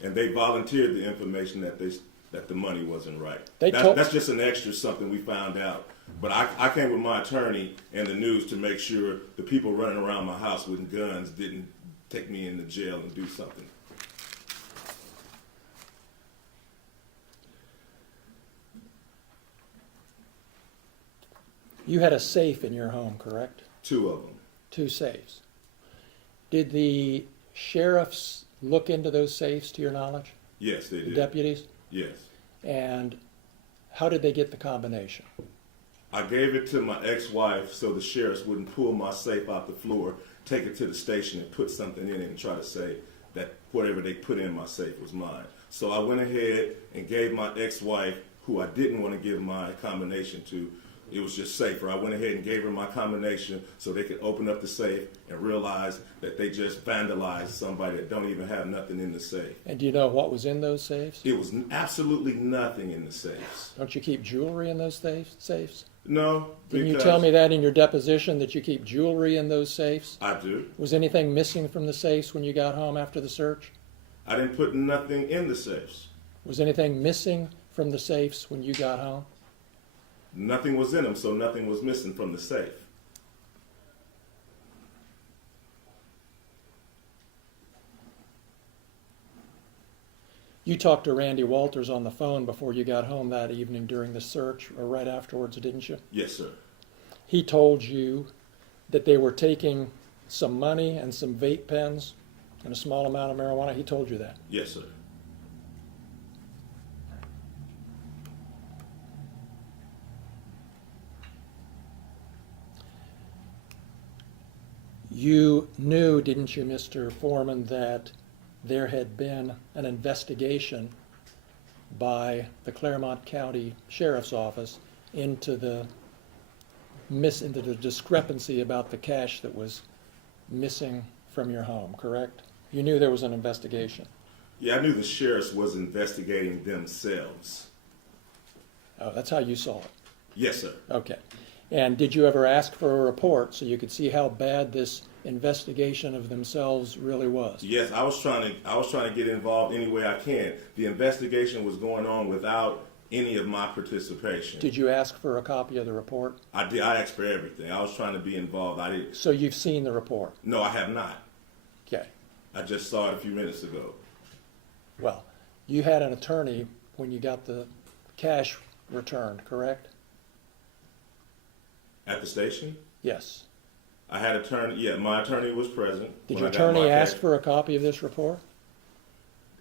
And they volunteered the information that the money wasn't right. That's just an extra something we found out. But I came with my attorney and the news to make sure the people running around my house with guns didn't take me into jail and do something. You had a safe in your home, correct? 2 of them. 2 safes. Did the sheriffs look into those safes, to your knowledge? Yes, they The did. deputies? Yes. And how did they get the combination? I gave it to my ex-wife so the sheriffs wouldn't pull my safe out the floor, take it to the station and put something in it and try to say that whatever they put in my safe was mine. So I went ahead and gave my ex-wife, who I didn't want to give my combination to, it was just safer. I went ahead and gave her my combination so they could open up the safe and realize that they just vandalized somebody that don't even have nothing in the safe. And do you know what was in those safes? It was absolutely nothing in the safes. Don't you keep jewelry in those safes? No, Didn't you because tell me that in your deposition, that you keep jewelry in those safes? I do. Was anything missing from the safes when you got home after the search? I didn't put nothing in the safes. Was anything missing from the safes when you got home? Nothing was in them, so nothing was missing from the safe. You talked to Randy Walters on the phone before you got home that evening during the search, or right afterwards, didn't you? Yes, sir. He told you that they were taking some money and some vape pens and a small amount of marijuana. He told you that. Yes, sir. You knew, didn't you, Mr. Foreman, that there had been an investigation by the Claremont County Sheriff's Office into the discrepancy about the cash that was missing from your home, correct? You knew there was an investigation. Yeah, I knew the sheriffs was investigating themselves. Oh, that's how you saw it. Yes, sir. Okay. And did you ever ask for a report so you could see how bad this investigation of themselves really was? Yes, I was trying to get involved any way I can. The investigation was going on without any of my participation. Did you ask for a copy of the report? I did. I asked for everything. I was trying to be involved. I didn't. So you've seen the report? No, I have not. Okay. I just saw it a few minutes ago. Well, you had an attorney when you got the cash returned, correct? At the station, Yes. I had attorney. Yeah, my attorney was present. Did when your I got my attorney ask cash. for a copy of this report?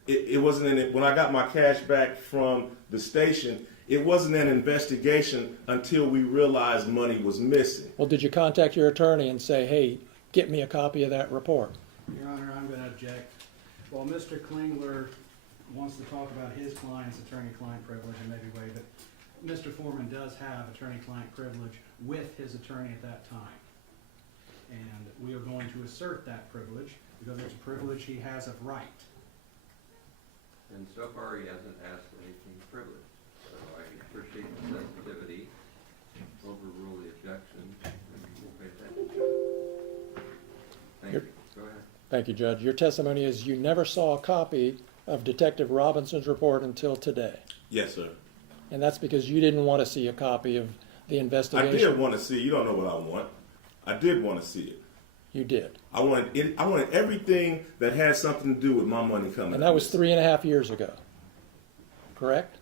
It wasn't in it. When I got my cash back from the station, it wasn't an investigation until we realized money was missing. Well, did you contact your attorney and say, hey, get me a copy of that report? Your Honor, I'm going to object. While Mr. Klingler wants to talk about his client's attorney-client privilege and maybe waive it, Mr. Foreman does have attorney-client privilege with his attorney at that time. And we are going to assert that privilege because it's a privilege he has of right. And so far, he hasn't asked anything privileged. So I appreciate the sensitivity, overrule the objection, and we'll pay attention to it. Thank you. Go ahead. Thank you, Judge. Your testimony is you never saw a copy of Detective Robinson's report until today. Yes, sir. And that's because you didn't want to see a copy of the I investigation. did want to see. You don't know what I want. I did want to see it. You did. I wanted everything that had something to do with my money coming. And that was 3.5 years ago, correct?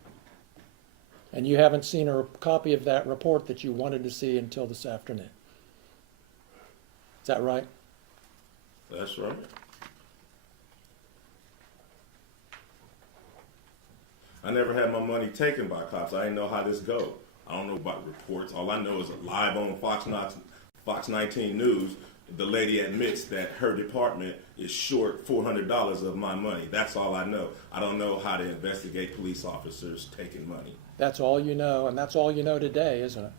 And you haven't seen a copy of that report that you wanted to see until this afternoon. Is that right? That's right. I never had my money taken by cops. I didn't know how this go. I don't know about reports. All I know is live on Fox 19 News, the lady admits that her department is short $400 of my money. That's all I know. I don't know how to investigate police officers taking money. That's all you know, and that's all you know today, isn't it?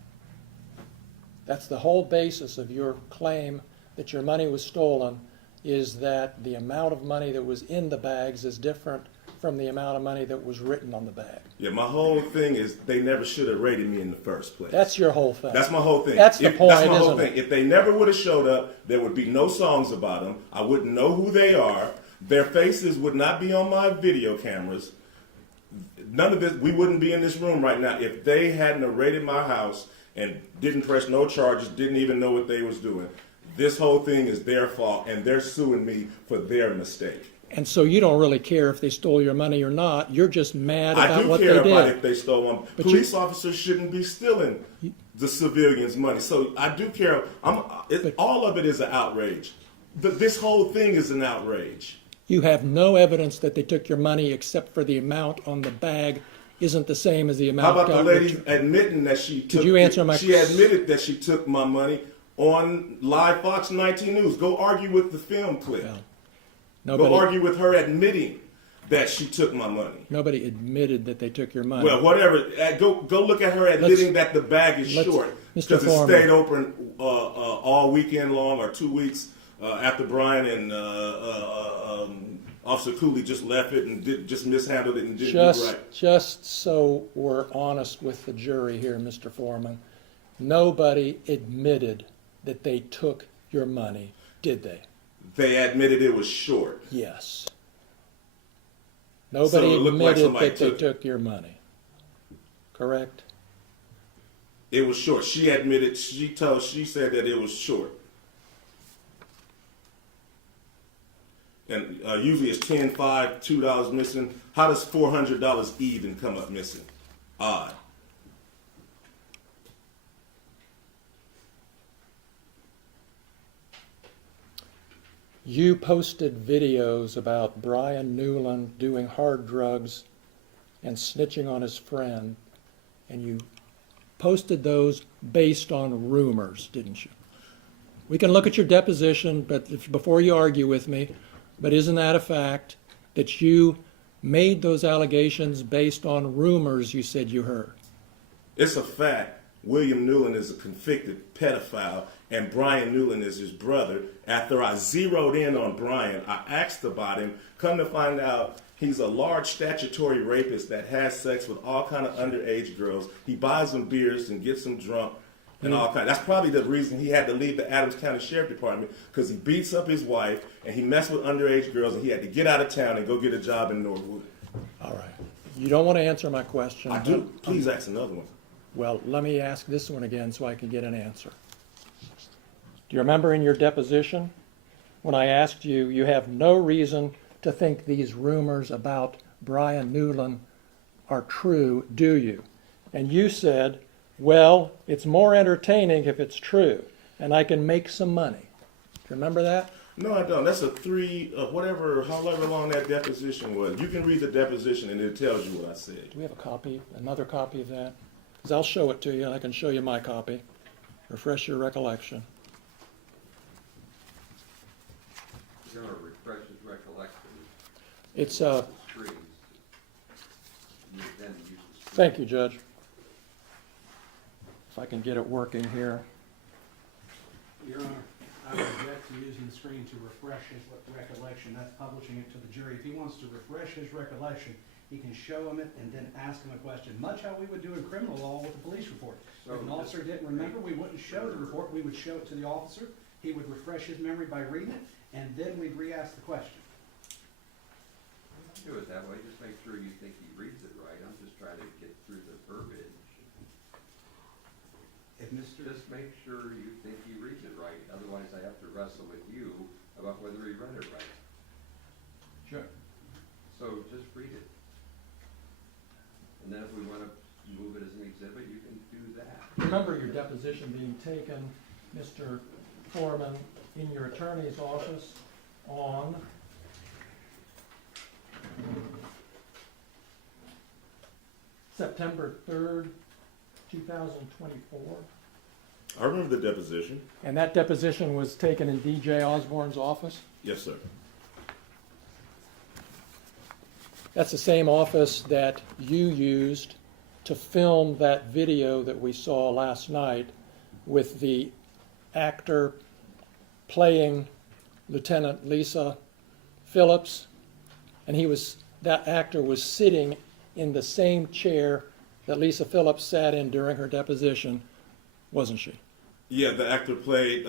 That's the whole basis of your claim that your money was stolen, is that the amount of money that was in the bags is different from the amount of money that was written on the bag. Yeah, my whole thing is they never should have raided me in the first place. That's your whole thing. That's my whole thing. That's the point, That's my whole isn't thing. it? If they never would have showed up, there would be no songs about them. I wouldn't know who they are. Their faces would not be on my video cameras. None of this, we wouldn't be in this room right now if they hadn't raided my house and didn't press no charges, didn't even know what they was doing. This whole thing is their fault, and they're suing me for their mistake. And so you don't really care if they stole your money or not. You're just mad I about do what care they about did. if they stole one. But Police officers shouldn't be stealing the civilians' money. So I do care. All of it is an outrage. This whole thing is an outrage. You have no evidence that they took your money except for the amount on the bag isn't the same as the amount. How about the got lady returned. admitting that she took? you answer my- She admitted that she took my money on live Fox 19 News. Go argue with the film clip. Well, Go nobody, argue with her admitting that she took my money. nobody admitted that they took your money. Well, whatever. Go look at her admitting that the bag is let's- short Mr. because it Foreman. stayed open all weekend long or 2 weeks after Brian and Officer Cooley just left it and just mishandled it and didn't do right. Just so we're honest with the jury here, Mr. Foreman, nobody admitted that they took your money, did they? They admitted it was short. Yes. So Nobody it looked like admitted somebody that they took- took your money. Correct? It was short. She admitted. She said that it was short. And usually it's 10, 5, $2 missing. How does $400 even come up missing? Odd. You posted videos about Brian Newland doing hard drugs and snitching on his friend, and you posted those based on rumors, didn't you? We can look at your deposition, but before you argue with me, but isn't that a fact that you made those allegations based on rumors you said you heard? It's a fact. William Newland is a convicted pedophile, and Brian Newland is his brother. After I zeroed in on Brian, I asked about him. Come to find out, he's a large statutory rapist that has sex with all kind of underage girls. He buys them beers and gets them drunk and all kind. That's probably the reason he had to leave the Adams County Sheriff Department, because he beats up his wife and he messed with underage girls, and he had to get out of town and go get a job in Norwood. All right. You don't want to answer my question. I do. Please ask another one. Well, let me ask this one again so I can get an answer. Do you remember in your deposition when I asked you, you have no reason to think these rumors about Brian Newland are true, do you? And you said, well, it's more entertaining if it's true, and I can make some money. Do you remember that? No, I don't. That's a however long that deposition was. You can read the deposition and it tells you what I said. Do we have a copy, another copy of that? Because I'll show it to you, and I can show you my copy. Refresh your recollection. You're going to refresh his recollection. It's, Screens. You then use the screen. thank you, Judge. If I can get it working here. Your Honor, I would object to using the screen to refresh his recollection. That's publishing it to the jury. If he wants to refresh his recollection, he can show him it and then ask him a question, much how we would do in criminal law with a police report. So If an officer didn't remember, we wouldn't show the report, we would show it to the officer. He would refresh his memory by reading it, and then we'd re-ask the question. Do it that way, just make sure you think he reads it right. I'm just trying to get through the verbiage. If Mr. Just make sure you think he reads it right, otherwise I have to wrestle with you about whether he read it right. Sure. So just read it. And then if we want to move it as an exhibit, you can do that. Remember your deposition being taken, Mr. Foreman, in your attorney's office on September 3rd, 2024. I remember the deposition. And that deposition was taken in DJ Osborne's office? Yes, sir. That's the same office that you used to film that video that we saw last night with the actor playing Lieutenant Lisa Phillips, and that actor was sitting in the same chair that Lisa Phillips sat in during her deposition, wasn't she? Yeah, the actor played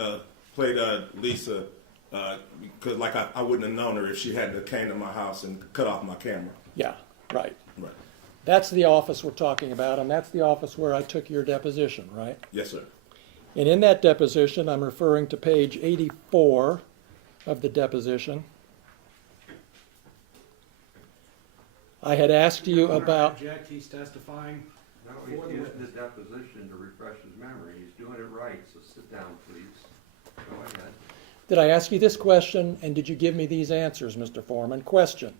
Lisa because I wouldn't have known her if she hadn't came to my house and cut off my camera. Yeah, right. Right. That's the office we're talking about, and that's the office where I took your deposition, right? Yes, sir. And in that deposition, I'm referring to page 84 of the deposition, I had asked you Your Honor, I about, object, he's testifying. No, For he's the using witness. the deposition to refresh his memory. He's doing it right, so sit down, please. Go ahead. did I ask you this question and did you give me these answers, Mr. Foreman? Question,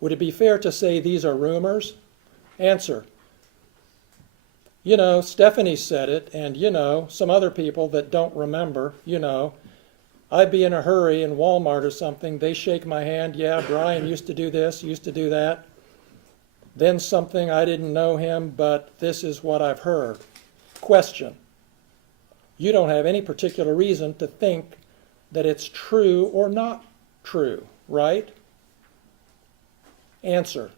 would it be fair to say these are rumors? Answer, you know, Stephanie said it, and you know, some other people that don't remember, you know, I'd be in a hurry in Walmart or something, they shake my hand, yeah, Brian used to do this, used to do that. Then something, I didn't know him, but this is what I've heard. Question, you don't have any particular reason to think that it's true or not true, right? Answer,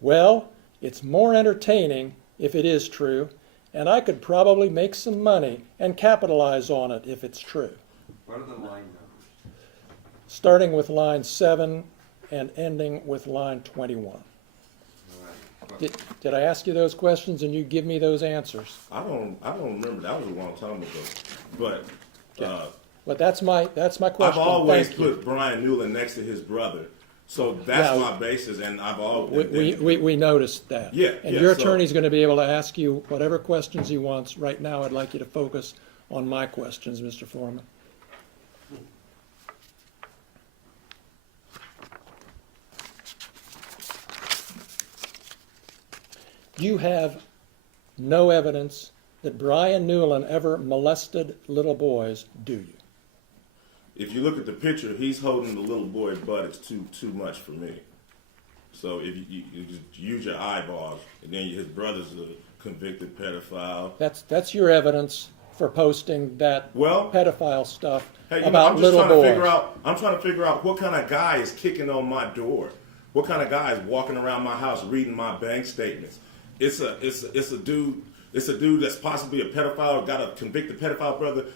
well, it's more entertaining if it is true, and I could probably make some money and capitalize on it if it's true. What are the line numbers? Starting with line 7 and ending with line 21. All right. Did I ask you those questions and you give me those answers? I don't remember. That was a long time ago. But But that's my question. I've always Thank you. put Brian Newland next to his brother. So that's Yeah. my basis, and I've always... We noticed that. Yeah, And yeah, your so- attorney's going to be able to ask you whatever questions he wants. Right now, I'd like you to focus on my questions, Mr. Foreman. You have no evidence that Brian Newland ever molested little boys, do you? If you look at the picture, he's holding the little boy butt. It's too much for me. So if you just use your eyeballs, and then his brother's a convicted pedophile. That's your evidence for posting that Well, pedophile stuff hey, about I'm just little trying to boys. figure out. I'm trying to figure out what kind of guy is kicking on my door. What kind of guy is walking around my house reading my bank statements? It's a dude. It's a dude that's possibly a pedophile, got a convicted pedophile brother,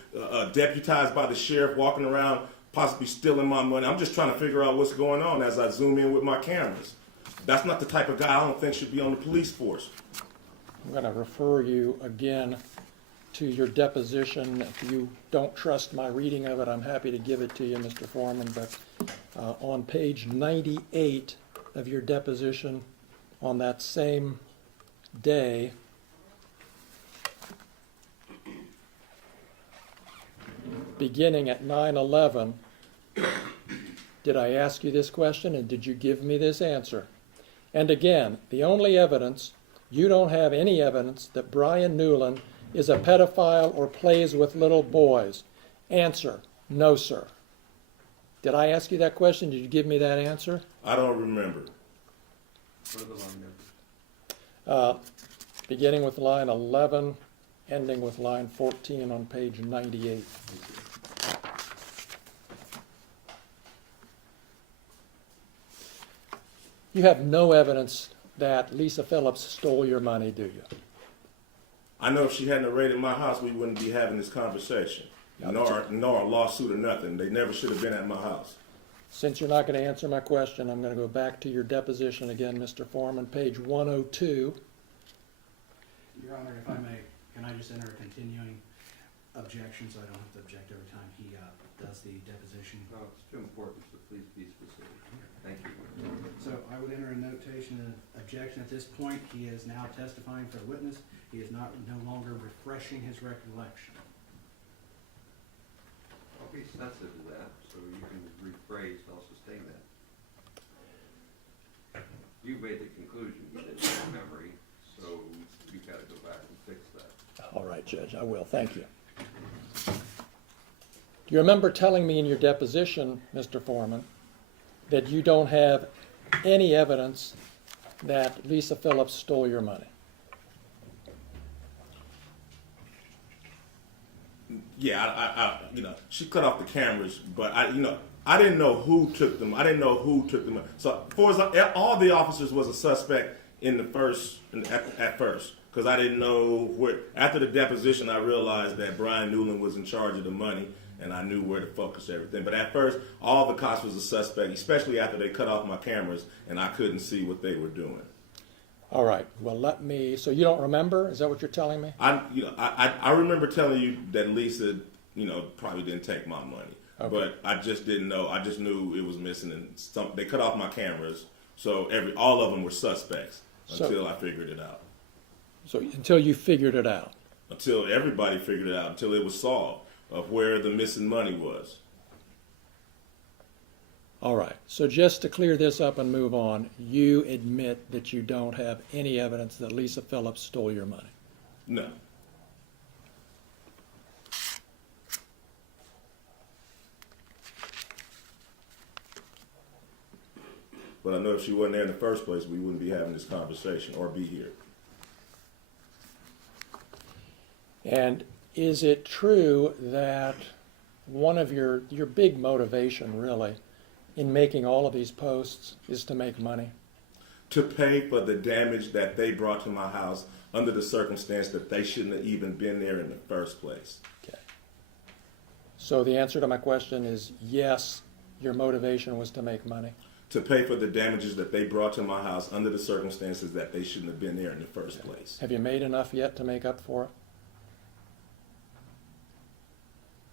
deputized by the sheriff, walking around, possibly stealing my money. I'm just trying to figure out what's going on as I zoom in with my cameras. That's not the type of guy I don't think should be on the police force. I'm going to refer you again to your deposition. If you don't trust my reading of it, I'm happy to give it to you, Mr. Foreman. But on page 98 of your deposition, on that same day, beginning at 9/11, did I ask you this question and did you give me this answer? And again, the only evidence, you don't have any evidence that Brian Newland is a pedophile or plays with little boys. Answer, no, sir. Did I ask you that question? Did you give me that answer? I don't remember. What are the line numbers? Beginning with line 11, ending with line 14 on page 98. You have no evidence that Lisa Phillips stole your money, do you? I know if she hadn't raided my house, we wouldn't be having this conversation. Nor a lawsuit or nothing. They never should have been at my house. Since you're not going to answer my question, I'm going to go back to your deposition again, Mr. Foreman, page 102. Your Honor, if I may, can I just enter a continuing objection so I don't have to object every time he does the deposition? No, it's too important, so please be specific. Thank you. So I would enter a notation of objection at this point. He is now testifying for the witness. He is no longer refreshing his recollection. I'll be sensitive to that, so you can rephrase, I'll sustain that. You made the conclusion you didn't have memory, so you've got to go back and fix that. All right, Judge, I will. Thank you. Do you remember telling me in your deposition, Mr. Foreman, that you don't have any evidence that Lisa Phillips stole your money? Yeah, she cut off the cameras, but I didn't know who took them. I didn't know who took them. So, all the officers was a suspect at first, because I didn't know where. After the deposition, I realized that Brian Newland was in charge of the money, and I knew where to focus everything. But at first, all the cops was a suspect, especially after they cut off my cameras, and I couldn't see what they were doing. All right, well, so you don't remember? Is that what you're telling me? I remember telling you that Lisa, probably didn't take my money. Okay. But I just didn't know. I just knew it was missing, and they cut off my cameras, so all of them were suspects until I figured it out. So until you figured it out. Until everybody figured it out, until it was solved of where the missing money was. All right, so just to clear this up and move on, you admit that you don't have any evidence that Lisa Phillips stole your money? No. But I know if she wasn't there in the first place, we wouldn't be having this conversation or be here. And is it true that one of your big motivation, really, in making all of these posts is to make money? To pay for the damage that they brought to my house under the circumstance that they shouldn't have even been there in the first place. Okay. So the answer to my question is yes, your motivation was to make money? To pay for the damages that they brought to my house under the circumstances that they shouldn't have been there in the first place. Have you made enough yet to make up for it?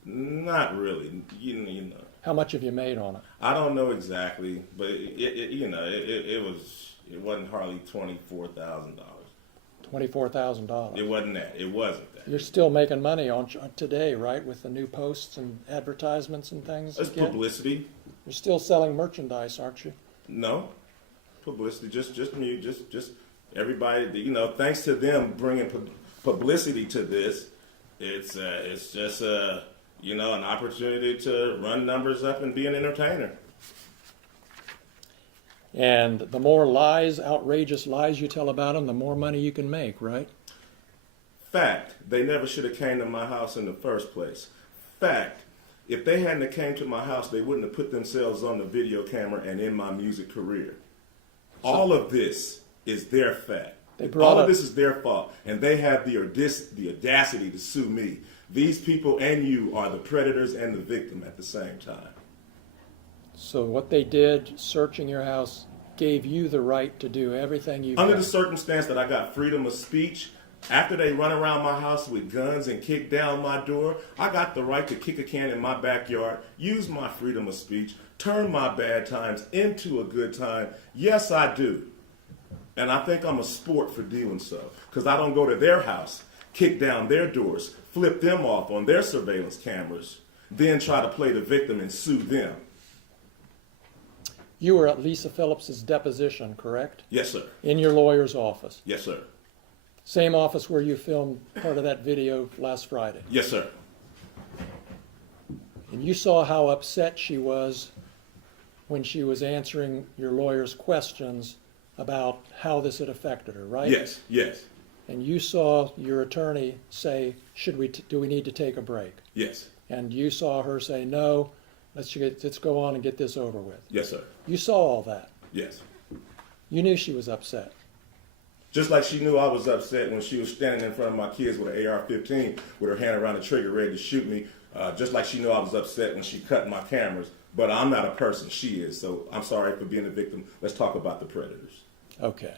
Not really. You know. How much have you made on it? I don't know exactly, but it wasn't hardly $24,000. $24,000. It wasn't that. It wasn't that. You're still making money on today, right, with the new posts and advertisements and things? It's you get? publicity. You're still selling merchandise, aren't you? No, publicity. Just me. Just everybody. Thanks to them bringing publicity to this, it's just an opportunity to run numbers up and be an entertainer. And the more lies, outrageous lies you tell about them, the more money you can make, right? Fact, they never should have came to my house in the first place. Fact, if they hadn't have came to my house, they wouldn't have put themselves on the video camera and in my music career. All of this is their fact. All of this is their fault, and they have the audacity to sue me. These people and you are the predators and the victim at the same time. So what they did, searching your house, gave you the right to do everything you've Under done. the circumstance that I got freedom of speech, after they run around my house with guns and kick down my door, I got the right to kick a can in my backyard, use my freedom of speech, turn my bad times into a good time. Yes, I do. And I think I'm a sport for doing so, because I don't go to their house, kick down their doors, flip them off on their surveillance cameras, then try to play the victim and sue them. You were at Lisa Phillips's deposition, correct? Yes, sir. In your lawyer's office. Yes, sir. Same office where you filmed part of that video last Friday. Yes, sir. And you saw how upset she was when she was answering your lawyer's questions about how this had affected her, right? Yes, yes, And you saw your attorney say, do we need to take a break? yes, And you saw her say, no, let's go on and get this over with. yes, sir. You saw all that. Yes. You knew she was upset. Just like she knew I was upset when she was standing in front of my kids with an AR-15 with her hand around the trigger ready to shoot me. Just like she knew I was upset when she cut my cameras. But I'm not a person, she is. So I'm sorry for being a victim. Let's talk about the predators. Okay.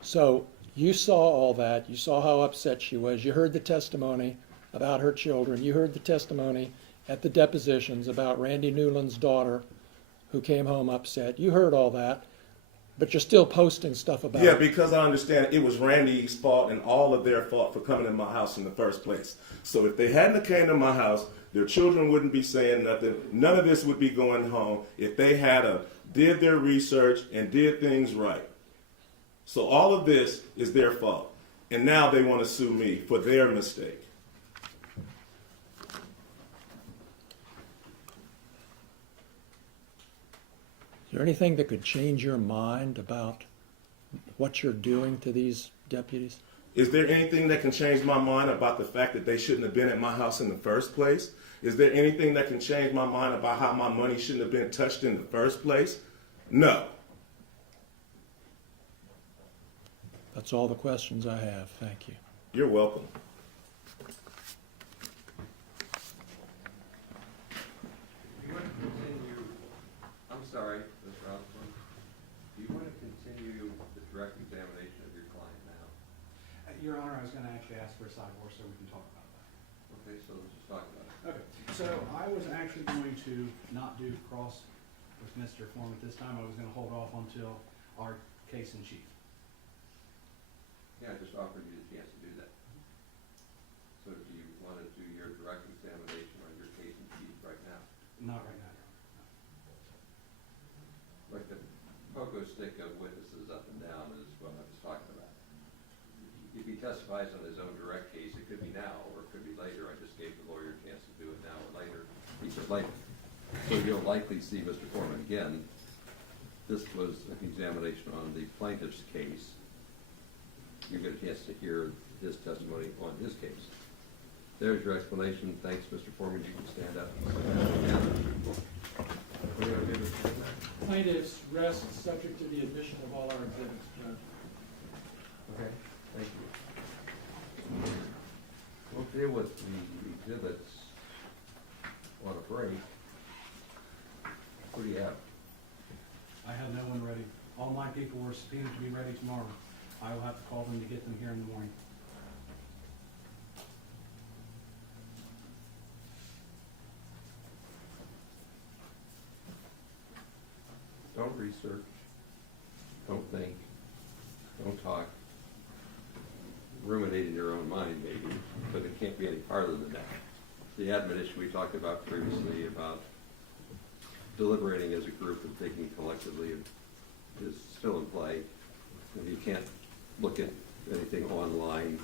So you saw all that. You saw how upset she was. You heard the testimony about her children. You heard the testimony at the depositions about Randy Newland's daughter who came home upset. You heard all that. But you're still posting stuff about Yeah, it. because I understand it was Randy's fault and all of their fault for coming in my house in the first place. So if they hadn't came to my house, their children wouldn't be saying nothing. None of this would be going home if they did their research and did things right. So all of this is their fault. And now they want to sue me for their mistake. Is there anything that could change your mind about what you're doing to these deputies? Is there anything that can change my mind about the fact that they shouldn't have been at my house in the first place? Is there anything that can change my mind about how my money shouldn't have been touched in the first place? No. That's all the questions I have. Thank you. You're welcome. Do you want to continue, I'm sorry, Mr. Osborne, do you want to continue the direct examination of your Your Honor, I was gonna actually ask for a sidebar so we can talk about that. Okay, so let's just talk about it. Okay, so I was actually going to not do cross with Mr. Form at this time. I was gonna hold off until our case in chief. Yeah, I just offered you the chance to do that. So do you want to do your direct examination on your case in chief right now? Not right now, Your Honor. Like the pogo stick of witnesses up and down is what I was talking about. If he testifies on his own direct case, it could be now or it could be later. I just gave the lawyer a chance to do it now or later. He said later. So you'll likely see Mr. Foreman again. This was an examination on the plaintiff's case. You get a chance to hear his testimony on his case. There's your explanation. Thanks, Mr. Foreman. You can stand up. What are you gonna do, Mr. Foreman? Plaintiffs rest subject to the admission of all our exhibits, Judge. Okay, thank you. We'll deal with the exhibits on a break. What do you have? I have no one ready. All my people were subpoenaed to be ready tomorrow. I will have to call them to get them here in the morning. Don't research, don't think, don't talk. Ruminate in your own mind maybe, but it can't be any farther than that. The admonition we talked about previously about deliberating as a group and thinking collectively is still in play. And you can't look at anything online